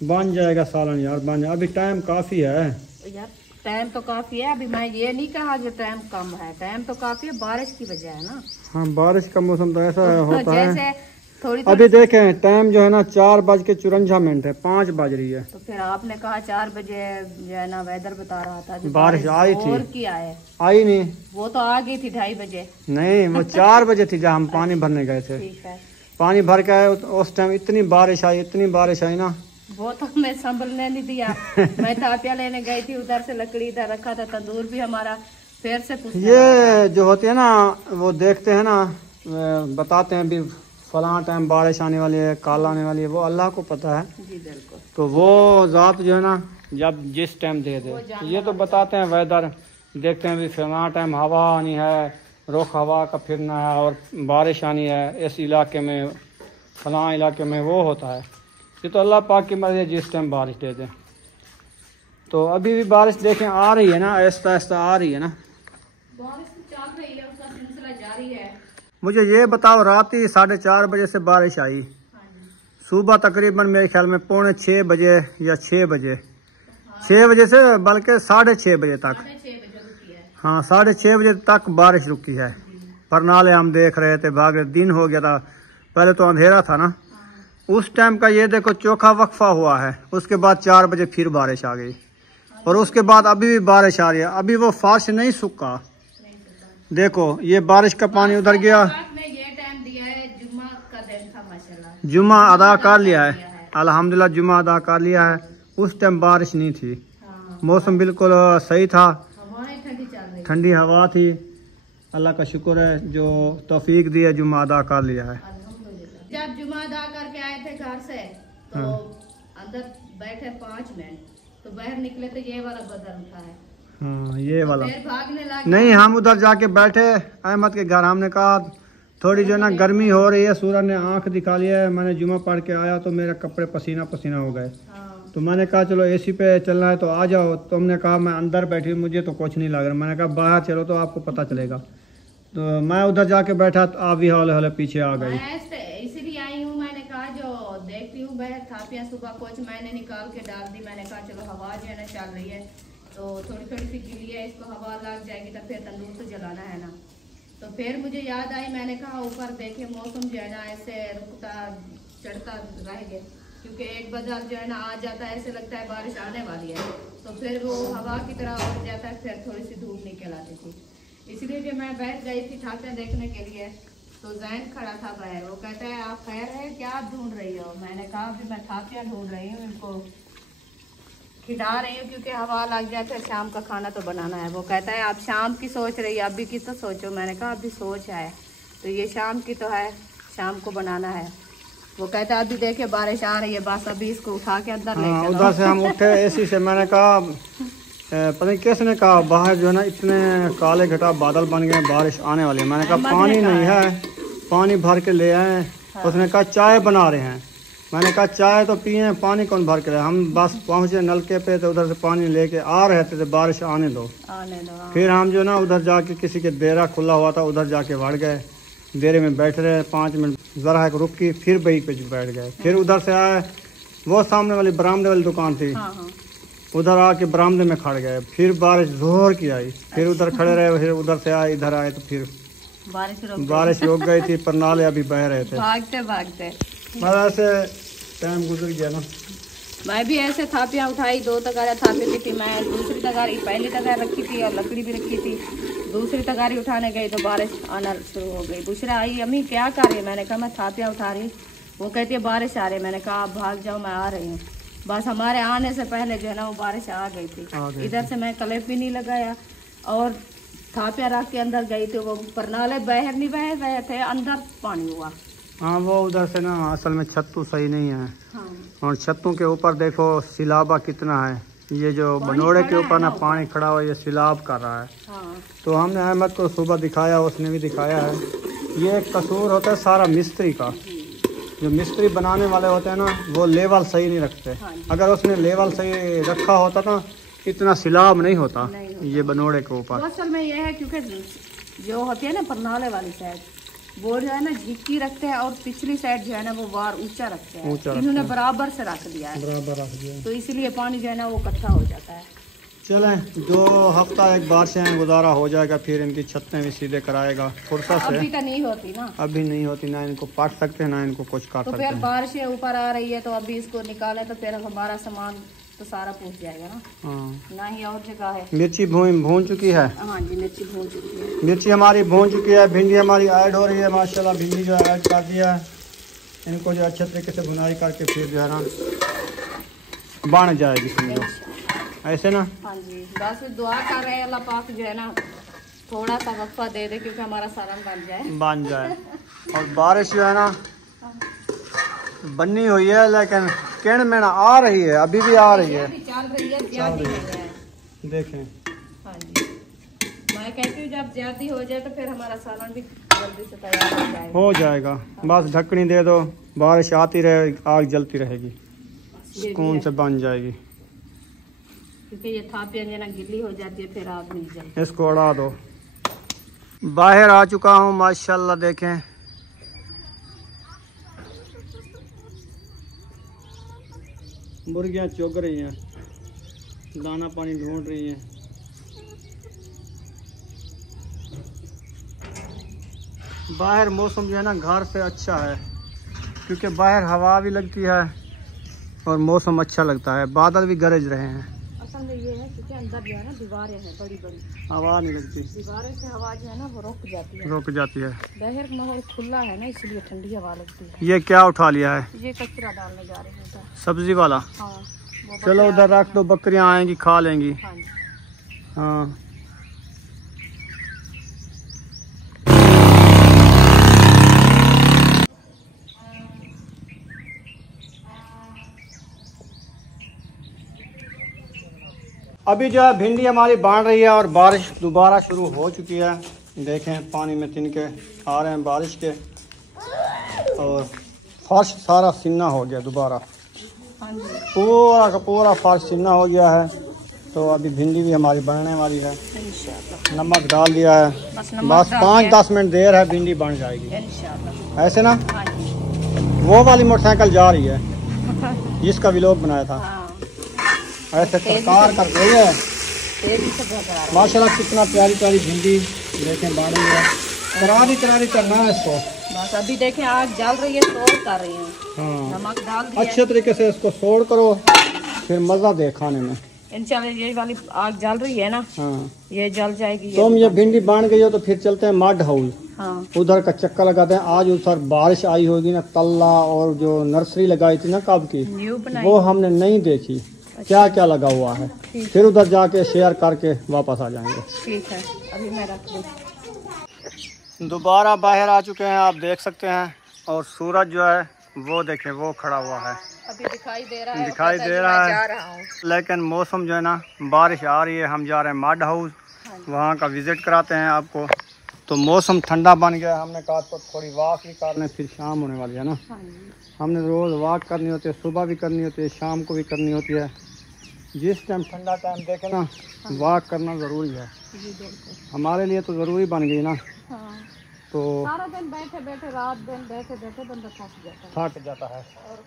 बन जाएगा सालन यार, बन जाए, अभी टाइम काफी है यार, टाइम तो काफी है। अभी मैं ये नहीं कहा जो टाइम कम है, टाइम तो काफी है, बारिश की वजह है ना। हाँ, बारिश का मौसम तो ऐसा होता है। थोड़ी अभी देखें टाइम जो है ना 4:54 है, 5 बज रही है। तो फिर आपने कहा 4 बजे जो है ना वेदर बता रहा था बारिश आई थी, और क्या है, आई नहीं, वो तो आ गई थी 2:30 बजे। नहीं, वो 4 बजे थी जब हम पानी भरने गए थे। ठीक है, पानी भर के आए उस टाइम इतनी बारिश आई ना, वो तो हमें संभलने नहीं दिया। मैं तापिया लेने गई थी, उधर से लकड़ी इधर रखा था, तंदूर भी हमारा फिर से ये जो होती है ना, वो देखते हैं ना, बताते हैं भी फलां टाइम बारिश आने वाली है, काल आने वाली है, वो अल्लाह को पता है। जी बिल्कुल। तो वो ज़ात जो है ना जब जिस टाइम दे दे, ये तो बताते हैं वेदर, देखते हैं भी फलां टाइम हवा आनी है, रुख हवा का फिरना है और बारिश आनी है इस इलाके में, फलां इलाके में, वो होता है। ये तो अल्लाह पाक की मर्ज़ी है, जिस टाइम बारिश दे दे। तो अभी भी बारिश देखें आ रही है ना, आहिस्ता आहिस्ता आ रही है ना, बारिश चल रही माशाल्लाह जारी है। मुझे ये बताओ, रात ही 4:30 बजे से बारिश आई, सुबह तकरीबन मेरे ख्याल में 5:45 बजे या 6 बजे, 6 बजे से बल्कि 6:30 बजे तक, 6 बजे रुकी है। हाँ 6:30 बजे तक बारिश रुकी है। परनाले हम देख रहे थे, भाग दिन हो गया था, पहले तो अंधेरा था ना उस टाइम का। ये देखो चोखा वक्फा हुआ है, उसके बाद 4 बजे फिर बारिश आ गई और उसके बाद अभी भी बारिश आ रही है। अभी वो फर्श नहीं सूखा, देखो ये बारिश का पानी उधर गया। ये टाइम दिया है, जुम्मा का दिन था माशाल्लाह, जुम्मा अदा कर लिया है, अल्हम्दुलिल्लाह जुम्मा अदा कर लिया है। उस टाइम बारिश नहीं थी, मौसम बिल्कुल सही था, ठंडी हवा थी। अल्लाह का शुक्र है जो तौफीक दी है, जुम्मा अदा कर लिया है। जब जुम्मा अदा करके आए थे घर से तो अंदर बैठे 5 मिनट, तो बाहर निकले तो ये वाला बदल उठा है। हाँ ये वाला फिर भागने लगे। नहीं, हम उधर जाके बैठे अहमद के घर, हमने कहा थोड़ी जो ना गर्मी हो रही है, सूरज ने आंख दिखा लिया है। मैंने जुम्मा पढ़ के आया तो मेरे कपड़े पसीना पसीना हो गए, तो मैंने कहा चलो एसी पे चलना है तो आ जाओ। तुमने कहा मैं अंदर बैठी, मुझे तो कुछ नहीं लग रहा। मैंने कहा बाहर चलो तो आपको पता चलेगा। तो मैं उधर जाके बैठा तो आप भी हौले हौले पीछे आ गई। इसीलिए आई हूँ, मैंने कहा जो देखती हूँ बाहर थापियाँ सुबह कुछ मैंने निकाल के डाल दी। मैंने कहा चलो हवा जो है ना चल रही है तो थोड़ी थोड़ी सी गिली है, इसको हवा लग जाएगी तो फिर तंदूर तो जलाना है ना। तो फिर मुझे याद आई, मैंने कहा ऊपर देखे मौसम जो है ना ऐसे रुकता चढ़ता रहेगा, क्योंकि एक बाजार जो है ना आ जाता है, ऐसे लगता है बारिश आने वाली है, तो फिर वो हवा की तरह उड़ जाता है, फिर थोड़ी सी धूप निकल आती थी। इसलिए जो मैं बैठ गई थी ठाकियाँ देखने के लिए, तो जैन खड़ा था बाहर, वो कहता है आप खैर है क्या ढूंढ रही हो? मैंने कहा अभी मैं ठाकियाँ ढूंढ रही हूँ, इनको खिला रही हूँ क्योंकि हवा लग जाए तो शाम का खाना तो बनाना है। वो कहता है आप शाम की सोच रही है, अभी की तो सोचो। मैंने कहा अभी सोच है तो ये शाम की तो है, शाम को बनाना है। वो कहता है अभी देखिए बारिश आ रही है, बस अभी इसको उठा के अंदर ले चलो। उधर से हम उठे एसी से, मैंने कहा पता नहीं किसने कहा बाहर जो है ना इतने काले घटा बादल बन गए, बारिश आने वाली है। मैंने कहा पानी नहीं है, पानी भर के ले आए। उसने कहा चाय बना रहे हैं। मैंने कहा चाय तो पिए, पानी कौन भर के लाए? हम बस पहुंचे नलके पे तो उधर से पानी लेके आ रहे थे, तो बारिश आने दो। फिर हम जो ना उधर जाके किसी के डेरा खुला हुआ था, उधर जाके बढ़ गए, डेरे में बैठ रहे 5 मिनट, जरा रुक की फिर बैग पे बैठ गए। फिर उधर से आए, वो सामने वाली बरामदे वाली दुकान थी, उधर आके बरामदे में खड़ गए। फिर बारिश जोर की आई, फिर उधर खड़े रहे, फिर उधर से आए इधर आए तो फिर बारिश रुक गई थी, पर नाले अभी बह रहे थे भागते भागते। मतलब ऐसे टाइम गुजर गया ना। मैं भी ऐसे थापियाँ उठाई, 2 तगारा थापी की थी मैं, दूसरी तगारी पहली तगार रखी थी और लकड़ी भी रखी थी, दूसरी तगारी उठाने गई तो बारिश आना शुरू हो गई। बुशरा आई, अम्मी क्या कर रही है? मैंने कहा मैं थापियाँ उठा रही। वो कहती है बारिश आ रही है। मैंने कहा आप भाग जाओ, मैं आ रही हूँ। बस हमारे आने से पहले जो है ना वो बारिश आ गई थी। इधर से मैं क्लिप भी नहीं लगाया और थापियाँ रख के अंदर गई थी। वो परनाले बाहर नहीं बह रहे थे, अंदर पानी हुआ। हाँ वो उधर से ना असल में छत्तू सही नहीं है। हाँ। और छत्तों के ऊपर देखो सिलाबा कितना है, ये जो बनोड़े के ऊपर ना पानी खड़ा हुआ, ये सिलाब कर रहा है। हाँ। तो हमने अहमद को सुबह दिखाया, उसने भी दिखाया है। ये कसूर होता है सारा मिस्त्री का। जो मिस्त्री बनाने वाले होते हैं ना वो लेवल सही नहीं रखते। हाँ। अगर उसने लेवल सही रखा होता ना इतना सिलाब नहीं होता, ये बनोड़े के ऊपर। असल में ये है क्योंकि जो होती है ना परनाले वाली साइड, वो जो है ना झिक्की रखते हैं और पिछली साइड जो है ना वो वार ऊंचा रखते हैं। इन्होंने बराबर से रख दिया है, बराबर रख दिया, तो इसलिए पानी जो है ना वो इकट्ठा हो जाता है। चलें 2 हफ्ता एक बारिशें गुजारा हो जाएगा, फिर इनकी छतें भी सीधे कराएगा फुर्सत से। अभी तो नहीं होती ना, अभी नहीं होती, ना इनको पाट सकते हैं ना इनको कुछ कर तो सकते फिर हैं। बारिशें ऊपर आ रही है तो अभी इसको निकाले तो फिर हमारा सामान तो सारा पूछ जाएगा ना। हाँ। ना ही और जगह है। मिर्ची भून चुकी है। हाँ जी, मिर्ची भून चुकी है। मिर्ची हमारी भून चुकी है। भिंडी हमारी ऐड हो रही है, माशाल्लाह भिंडी जो ऐड कर दिया है। इनको जो अच्छे तरीके से भुनाई करके फिर जो है ना बन जाएगी समझो, ऐसे ना। हाँ जी, बस दुआ कर रहे हैं अल्लाह पाक जो है ना थोड़ा सा वक्फा दे दे क्योंकि हमारा सालन बन जाए। और बारिश जो है ना बनी हुई है, लेकिन किण में आ रही है, अभी भी आ रही है, अभी चल रही है, ज्यादा नहीं है। देखें। हाँ जी, मैं कहती हूँ जब ज्यादा हो जाए तो फिर हमारा सालन भी जल्दी से तैयार हो जाएगा। बस ढकनी दे दो, बारिश आती रहे, आग जलती रहेगी, सुकून से बन जाएगी। क्योंकि ये थापियाँ जो ना गिल्ली हो जाती है फिर आग नहीं जलती। इसको उड़ा दो। बाहर आ चुका हूँ माशाल्लाह, देखें मुर्गियाँ चुग रही हैं, दाना पानी ढूंढ रही हैं। बाहर मौसम जो है ना घर से अच्छा है, क्योंकि बाहर हवा भी लगती है और मौसम अच्छा लगता है, बादल भी गरज रहे हैं। असल में ये है क्योंकि अंदर जो है ना दीवारें हैं बड़ी बड़ी, हवा नहीं लगती, दीवारें से हवा जो है ना वो रुक जाती है। बाहर माहौल खुला है ना, इसलिए ठंडी हवा लगती है। ये क्या उठा लिया है? ये कचरा डालने जा रहे हैं उधर। सब्जी वाला? हाँ, वो चलो उधर रख दो, बकरियां आएंगी खा लेंगी। हाँ जी। हाँ अभी जो है भिंडी हमारी बाढ़ रही है और बारिश दोबारा शुरू हो चुकी है। देखें पानी में तिनके आ रहे हैं बारिश के, और फर्श सारा सिन्ना हो गया दोबारा, पूरा का पूरा फर्श सिन्ना हो गया है। तो अभी भिंडी भी हमारी बनने वाली है। नमक डाल दिया है, बस 5-10 मिनट देर है, भिंडी बन जाएगी ऐसे ना। वो वाली मोटरसाइकिल जा रही है जिसका व्लॉग बनाया था, ऐसे सरकार कर रही है माशाल्लाह। कितना प्यारी प्यारी भिंडी देखें बन रही है, करारी करना है इसको। बस अभी देखें आग जल रही है, सोड़ कर रही है। हाँ, नमक डाल दिया, अच्छे तरीके से इसको सोड़ करो, फिर मज़ा दे खाने में। इंशाल्लाह ये वाली आग जल रही है ना, हाँ ये जल जाएगी। तुम ये भिंडी बन गई हो तो फिर चलते हैं मड हाउस, हाँ, उधर का चक्कर लगाते हैं। आज उधर बारिश आई होगी ना, तल्ला और जो नर्सरी लगाई थी ना कब की, न्यू बनाई, वो हमने नहीं देखी, क्या क्या लगा हुआ है। फिर उधर जाके शेयर करके वापस आ जाएंगे। ठीक है, अभी मैं रख दूँ। दोबारा बाहर आ चुके हैं, आप देख सकते हैं, और सूरज जो है वो देखें वो खड़ा हुआ है, अभी दिखाई दे रहा है, दिखाई दे रहा है। लेकिन मौसम जो है ना, बारिश आ रही है। हम जा रहे हैं मड हाउस, वहाँ का विज़िट कराते हैं आपको। तो मौसम ठंडा बन गया, हमने कहा तो थोड़ी वॉक भी कर लें, फिर शाम होने वाली है ना। हमने रोज़ वॉक करनी होती है, सुबह भी करनी होती है, शाम को भी करनी होती है। जिस टाइम ठंडा टाइम देखे ना, वॉक करना ज़रूरी है। हमारे लिए तो ज़रूरी बन गई ना। तो सारा दिन बैठे बैठे, रात दिन बैठे बैठे बंदा थक जाता है, और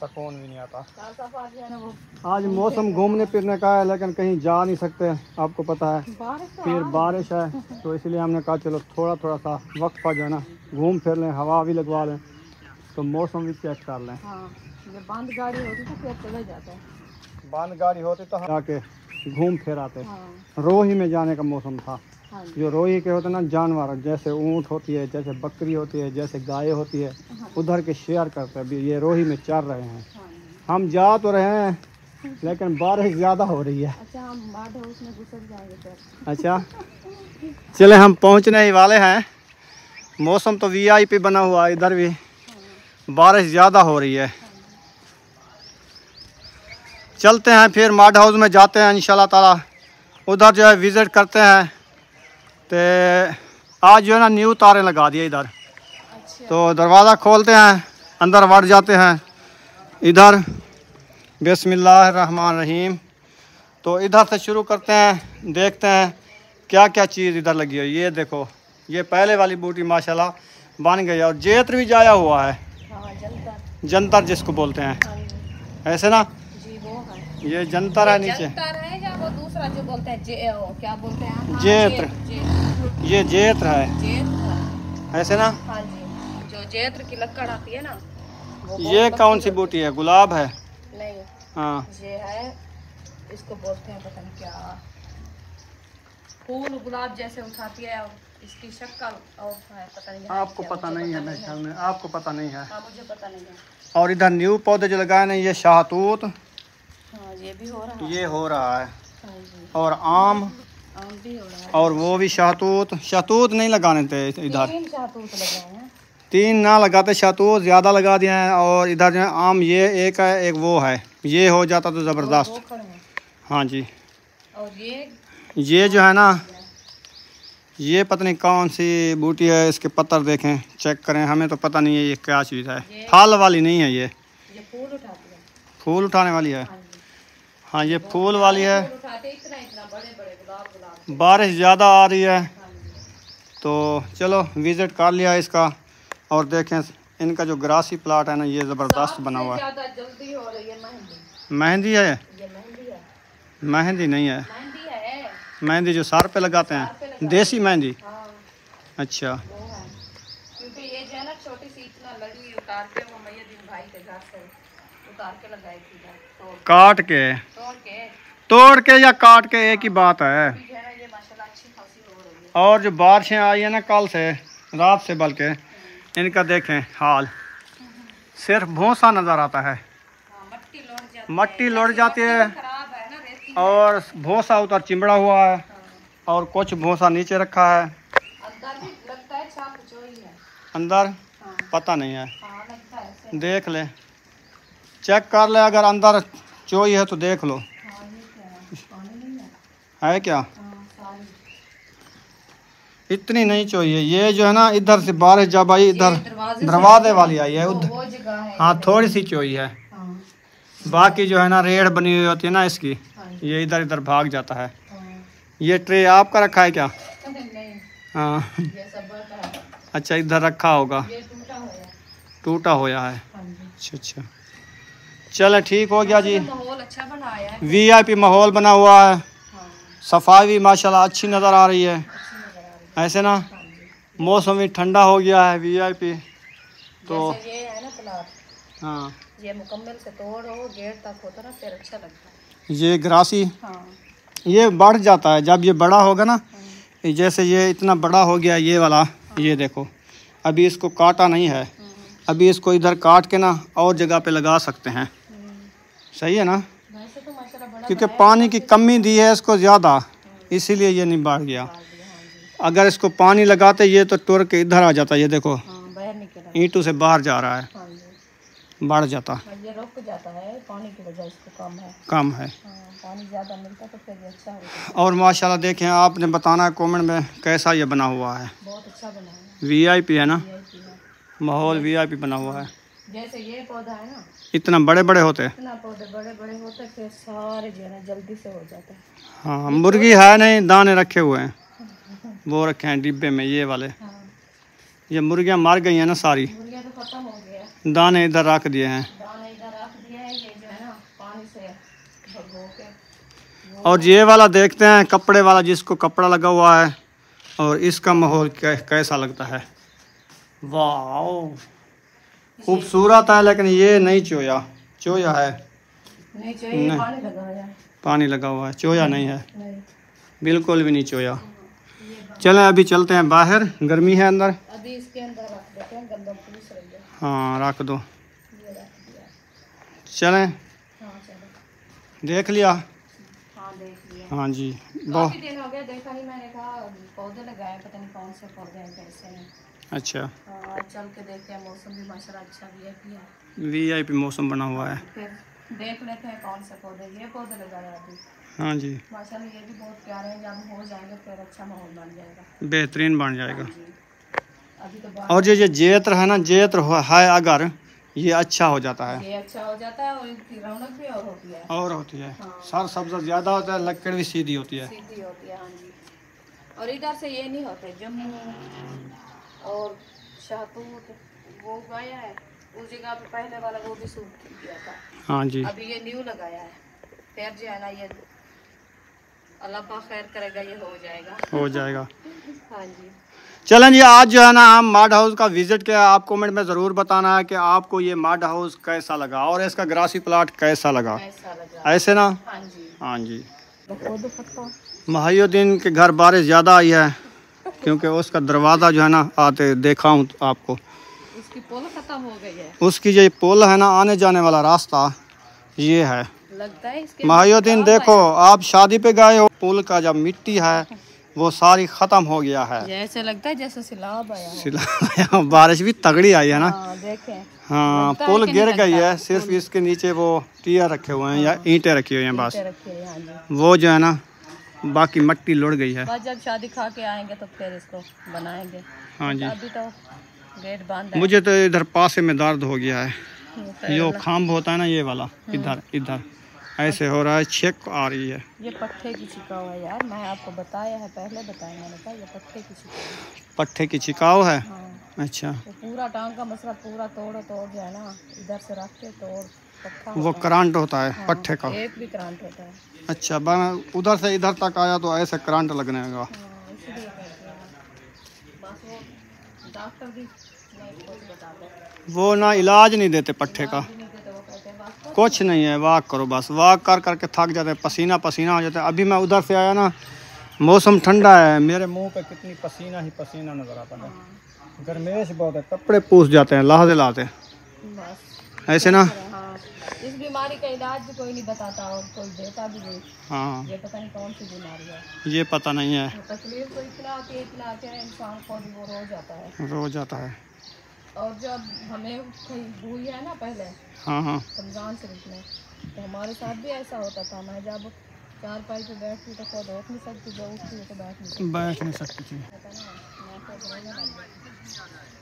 सुकून भी नहीं आता। जो है ना वो आज मौसम घूमने फिरने का है, लेकिन कहीं जा नहीं सकते, आपको पता है। फिर बारिश है, तो इसलिए हमने कहा चलो थोड़ा सा वक्फा जो है ना घूम फिर लें, हवा भी लगवा लें, तो मौसम भी चेक कर लें। हाँ, जब बंद गाड़ी होती तो फिर चले जाते हैं, बंद गाड़ी होती तो जाके घूम फिर आते। हाँ, रोही में जाने का मौसम था। हाँ, जो रोही के होते हैं ना जानवर, जैसे ऊँट होती है, जैसे बकरी होती है, जैसे गाय होती है, उधर के शेयर करते हैं। अभी ये रोही में चर रहे हैं, हम जा तो रहे हैं, लेकिन बारिश ज़्यादा हो रही है। अच्छा, हम मड हाउस में घुस जाएंगे फिर। अच्छा चले, हम पहुंचने ही वाले हैं। मौसम तो VIP बना हुआ है, इधर भी बारिश ज़्यादा हो रही है। चलते हैं फिर मड हाउस में जाते हैं इंशाल्लाह ताला, उधर जो है विज़िट करते हैं। तो आज जो है ना न्यू तारे लगा दिए इधर। तो दरवाज़ा खोलते हैं, अंदर बढ़ जाते हैं। इधर बिस्मिल्लाहिर्रहमानिर्रहीम। तो इधर से शुरू करते हैं, देखते हैं क्या क्या चीज़ इधर लगी है। ये देखो, ये पहले वाली बूटी माशाल्लाह बन गई है, और जेत्र भी जाया हुआ है, जंतर जिसको बोलते हैं, ऐसे ना। ये जंतर है नीचे, है या वो दूसरा जो बोलते हैं क्या बोलते हैं? जेत्र, ये जेत्र है, ऐसे ना। हाँ जी, जो जेत्र की लकड़ आती है ना, ये कौन सी बूटी है? गुलाब है? नहीं, हाँ, ये है, इसको बोलते हैं पता नहीं क्या, फूल गुलाब जैसे उठाती है, और इसकी शक्ल और है, पता नहीं। आपको पता नहीं है मेरे ख्याल में, आपको पता नहीं है। हाँ, मुझे पता नहीं है। और इधर न्यू पौधे जो लगाए ना, ये शाहतूत, हाँ, ये भी हो रहा है, ये हो रहा है, हाँ जी, और आम भी हो रहा है, और वो भी शहतूत नहीं लगाने थे इधर। 3 शहतूत लगाए हैं। 3 ना लगाते, शहतूत ज़्यादा लगा दिए हैं। और इधर जो है आम, ये एक है, एक वो है, ये हो जाता तो ज़बरदस्त। वो खड़े हैं। हाँ जी, और ये जो है ना, ये पता नहीं कौन सी बूटी है, इसके पत्तर देखें, चेक करें, हमें तो पता नहीं है ये क्या चीज़ है। फल वाली नहीं है, ये फूल उठाती है, फूल उठाने वाली है। हाँ, ये फूल वाली है। उठाते इतना बड़े बड़े गुलाब। बारिश ज़्यादा आ रही है, तो चलो विज़िट कर लिया इसका। और देखें इनका जो ग्रासी प्लाट है ना, ये ज़बरदस्त बना हुआ है। जल्दी हो रही है मेहंदी है? ये मेहंदी है। मेहंदी नहीं है, मेहंदी है। मेहंदी जो सर पे लगाते हैं, देसी मेहंदी। हाँ, अच्छा, वो है। क्योंकि ये जो है ना छोटी सी इतना लड़ी उतार के वो मुहिउद्दीन भाई के घर से उतार के लगाई थी इधर, काट के तोड़ के या काट के एक ही बात है। ये माशाल्लाह अच्छी खासी हो रही है। और जो बारिशें आई है ना कल से, रात से, बल्कि इनका देखें हाल, सिर्फ भूसा नज़र आता है। मट्टी लौट जाती है खराब है ना, रेती और भूसा उधर चिमड़ा हुआ है और कुछ भूसा नीचे रखा है। अंदर भी लगता है छाप चोई है अंदर पता नहीं है, हाँ लगता है ऐसे। देख ले, चेक कर ले, अगर अंदर चोई है तो देख लो। हाँ ये क्या है, पानी नहीं है। है क्या? हाँ सारी इतनी नहीं चाहिए। ये जो है ना इधर से बारिश जब आई, इधर दरवाजे वाली आई है उधर। वो जगह है। हाँ थोड़ी सी चोई है, हाँ बाकी जो है ना रेड़ बनी हुई होती है ना इसकी, ये इधर इधर भाग जाता है। ये ट्रे आपका रखा है क्या? नहीं, हाँ ये सब का है। अच्छा, इधर रखा होगा, ये टूटा हुआ है। टूटा होया है। हाँ जी। अच्छा अच्छा, चलो ठीक हो गया जी। माहौल अच्छा बनाया है। VIP माहौल बना हुआ है, हाँ सफाई भी माशाल्लाह अच्छी नज़र आ रही है। ऐसे ना मौसम भी ठंडा हो गया है। VIP तो जैसे ये है ना प्लाट, हाँ, ये मुकम्मल से तोड़ो गेट तक होता ना, फिर अच्छा लगता है। ये ग्रासी हाँ ये बढ़ जाता है जब ये बड़ा होगा ना। जैसे ये इतना बड़ा हो गया ये वाला, ये देखो अभी इसको काटा नहीं है, अभी इसको इधर काट के ना और जगह पे लगा सकते हैं। सही है ना, वैसे तो माशाल्लाह बड़ा क्योंकि पानी की कमी दी है इसको ज़्यादा, इसीलिए ये नहीं बढ़ गया। अगर इसको पानी लगाते ये तो टुर के इधर आ जाता। ये देखो हाँ बाहर निकल ईंटों से बाहर जा रहा है, हाँ जी। बढ़ जाता। ये रुक जाता है पानी की वजह, इसको कम है। कम है। हाँ, पानी ज़्यादा मिलता तो फिर ये अच्छा होता है। और माशाल्लाह देखें, आपने बताना है कमेंट में कैसा ये बना हुआ है। बहुत अच्छा बना है। VIP है ना, VIP है। माहौल VIP बना हुआ है। जैसे ये पौधा है ना, इतना बड़े बड़े होते हैं। इतना पौधे बड़े बड़े होते हैं, फिर सारे जो है ना जल्दी से हो जाता है। हाँ मुर्गी है नहीं, दाने रखे हुए हैं, वो रखे हैं डिब्बे में ये वाले। हाँ ये मुर्गियाँ मर गई हैं ना सारी, मुर्गियाँ तो खत्म हो गया, दाने इधर रख दिए हैं। दाना इधर रख दिया है। ये जो है ना पानी से भगो के और ये वाला देखते हैं कपड़े वाला, जिसको कपड़ा लगा हुआ है, और इसका माहौल कैसा लगता है। वाह खूबसूरत है, लेकिन ये नहीं चोया, चोया है नहीं चाहिए, पानी लगा है। पानी लगा हुआ है, चोया नहीं है, नहीं बिल्कुल भी नहीं चोया। चलें अभी चलते हैं बाहर, गर्मी है अंदर। अभी इसके अंदर रख देते हैं, गंदा पुलिस रह गया। हाँ रख दो, ये रख दिया। चलें। हाँ चलो, देख लिया? हाँ देख लिया। हाँ जी, काफी दिन हो गया देखा ही, मैंने कहा पौधे लगाए, पता नहीं कौन से पौधे हैं कैसे हैं। अच्छा हाँ चल के देखते हैं, मौसम भी माशाल्लाह अच्छा VIP है। VIP मौसम बना हुआ है। फिर देख लेते हैं कौन से पौधे, ये पौधे लगा रहे हैं अभी हाँ जी, माशाल्लाह, ये भी बहुत प्यारे हैं। जब हो जाएंगे फिर अच्छा माहौल बन जाएगा, बेहतरीन बन जाएगा। अभी तो और ये जेत्र है ना, जेत्र है अगर ये अच्छा हो जाता है, ये अच्छा हो जाता है, और इनकी रौनक भी और होती है। और होती है, हाँ। सर सब्जा ज़्यादा होता है, लकड़ भी सीधी होती है। सीधी होती है। हाँ जी, और इधर से ये नहीं होते, जम्मू और शहतूत वो उगाया है, उस जगह पे पहले वाला वो भी सूख गया था। हाँ जी, अभी ये न्यू लगाया है, फिर जो है ना ये अल्लाह पाक खैर करेगा, ये हो जाएगा। हो जाएगा। हाँ जी, चलें जी, आज जो है ना हम मड हाउस का विज़िट किया। आप कमेंट में ज़रूर बताना है कि आपको ये मड हाउस कैसा लगा और इसका ग्रासी प्लाट कैसा लगा। ऐसा लगा। ऐसे ना, हाँ जी, हाँ जी। खुद पत्ता मुहिउद्दीन के घर बारिश ज़्यादा आई है, क्योंकि उसका दरवाज़ा जो है ना आते देखा हूँ आपको, उसकी पोल खत्म हो गई है। उसकी जो पुल है ना, आने जाने वाला रास्ता ये है। लगता है इसके मुहिउद्दीन देखो, आप शादी पे गए हो, पुल का जब मिट्टी है वो सारी ख़त्म हो गया है। जैसे लगता है जैसे सिलाब आया हो। सिला बारिश भी तगड़ी आई है ना। हाँ देखें, हाँ लगता है पुल कि गिर नहीं गई लगता? है, सिर्फ इसके नीचे वो टियर रखे हुए हैं या ईंटें रखी हुई हैं बस, रखी है। हाँ जी, वो जो है ना बाकी मिट्टी लुढ़ गई है। बस जब शादी खा के आएंगे तो फिर इसको बनाएंगे। हाँ जी, अभी तो गेट बंद है। मुझे तो इधर पासे में दर्द हो गया है। फिर जो खाम्ब होता है ना ये वाला, इधर इधर ऐसे हो रहा है, छेक आ रही है। ये पट्टे की छिकाव है यार, मैं आपको बताया है पहले, बताया मैंने कहा ये पट्टे की छिकाव है। पट्टे की छिकाव है। हाँ। अच्छा, तो पूरा टांग का मसला पूरा तोड़ जो है ना, इधर से रख के तोड़ पट्टा वो होता है। करंट होता है हाँ, पट्टे का। एक भी करंट होता है। अच्छा, उधर से इधर तक आया तो ऐसे करंट लगने का। हाँ, इसलिए कहते हैं। बस वो डॉक्टर भी नहीं कुछ बताते, वो ना इलाज नहीं देते पट्टे का, नहीं देते, वो कहते हैं बस कुछ नहीं है, वॉक करो बस। वॉक कर करके थक जाते हैं, पसीना पसीना हो जाता है। अभी मैं उधर से आया ना, मौसम ठंडा है, मेरे मुंह पे कितनी पसीना ही पसीना नजर आता है। गर्मेश बहुत है, कपड़े पूछ जाते हैं लाते लाते बस ऐसे ना। हाँ, इस बीमारी का इलाज भी कोई नहीं बताता और कोई देता भी नहीं। हाँ, ये पता नहीं कौन सी बीमारी है, ये पता नहीं है, तकलीफ तो इतना आती है इंसान को भी वो रो जाता है। रो जाता है। और जब हमें हुई है ना पहले हाँ हाँ, रमजान शरीफ में, तो हमारे साथ भी ऐसा होता था। मैं जब चार पाई पे बैठती तो खुद उठ नहीं सकती, जो उठती तो बैठ नहीं सकती थी। था ना, मैं खुद रोने लग गई।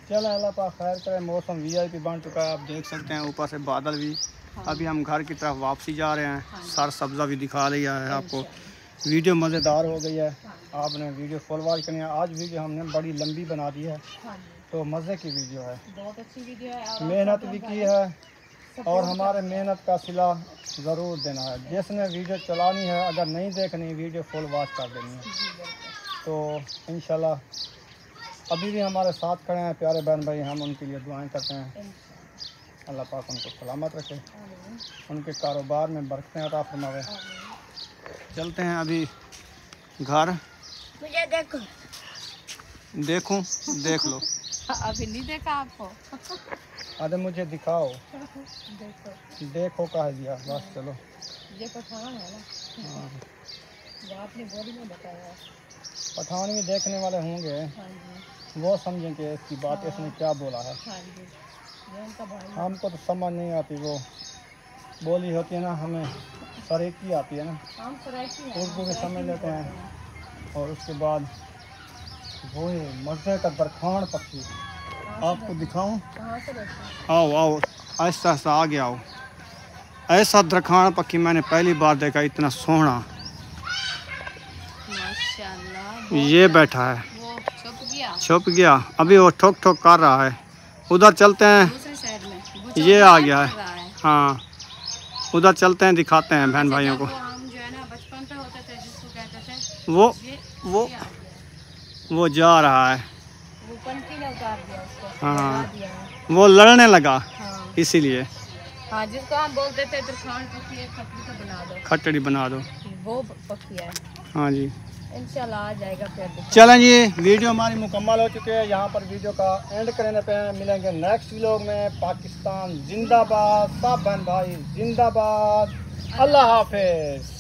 चलो अल्लाह पाक खैर करे। मौसम वीआईपी बन चुका है, आप देख सकते हैं ऊपर से बादल भी। अभी हम घर की तरफ वापसी जा रहे हैं। सर सब्ज़ा भी दिखा लिया है आपको। वीडियो मज़ेदार हो गई है, आपने वीडियो फुल वॉच करनी है। आज वीडियो हमने बड़ी लंबी बना दी है, तो मज़े की वीडियो है, बहुत अच्छी वीडियो है, मेहनत भी की है और हमारे मेहनत का सिला ज़रूर देना है। जिसने वीडियो चलानी है, अगर नहीं देखनी वीडियो फुल वॉच कर देनी है। तो इंशाल्लाह अभी भी हमारे साथ खड़े हैं प्यारे बहन भाई, हम उनके लिए दुआएं करते हैं। अल्लाह पाक उनको सलामत रखे, उनके कारोबार में बरकतें अता फरमावे। चलते हैं अभी घर। मुझे देखो। देखूं? देख लो। अभी नहीं देखा आपको। अरे मुझे दिखाओ। देखो देखो कह दिया बस, चलो। ये पठान है ना। हाँ, जो आपने बोली में बताया। पठान भी देखने वाले होंगे, हाँ जी, वो समझेंगे इसकी बात इसने क्या बोला है। हाँ जी, ये उनका भाई। हमको तो समझ नहीं आती, वो बोली होती है ना, हमें सरेकी आती है ना, हम सराइकी हैं, उर्दू में समझ लेते हैं। और उसके बाद वो मज़े का दरखान पक्षी आपको दिखाऊं? कहाँ से देखते आओ आओ, ऐसा ऐसा आ गया आओ। ऐसा दरखान पक्षी मैंने पहली बार देखा, इतना सोहना। माशाल्लाह। ये बैठा है, वो छुप गया। अभी वो ठोक ठोक कर रहा है। उधर चलते हैं, दूसरे साइड में ये आ गया है। हाँ, उधर चलते हैं, दिखाते हैं बहन भाइयों को। हम जो है ना बचपन पे होते थे, जिसको कहते थे वो जा रहा है। वो पंखी ने उतार दिया उसको, हाँ, लगा दिया है। वो लड़ने लगा, हाँ, इसीलिए। हाँ, जिसको हम बोलते थे दरखान पक्षी, एक खपड़ी को बना दो, खटड़ी बना दो। वो पक्षी है। हाँ जी, इंशाल्लाह आ जाएगा फिर दिखा। चलें जी, वीडियो हमारी मुकम्मल हो चुकी है। यहाँ पर वीडियो का एंड करने पे हैं। मिलेंगे नेक्स्ट व्लॉग में। पाकिस्तान जिंदाबाद, सब बहन भाई जिंदाबाद। अल्लाह हाफिज।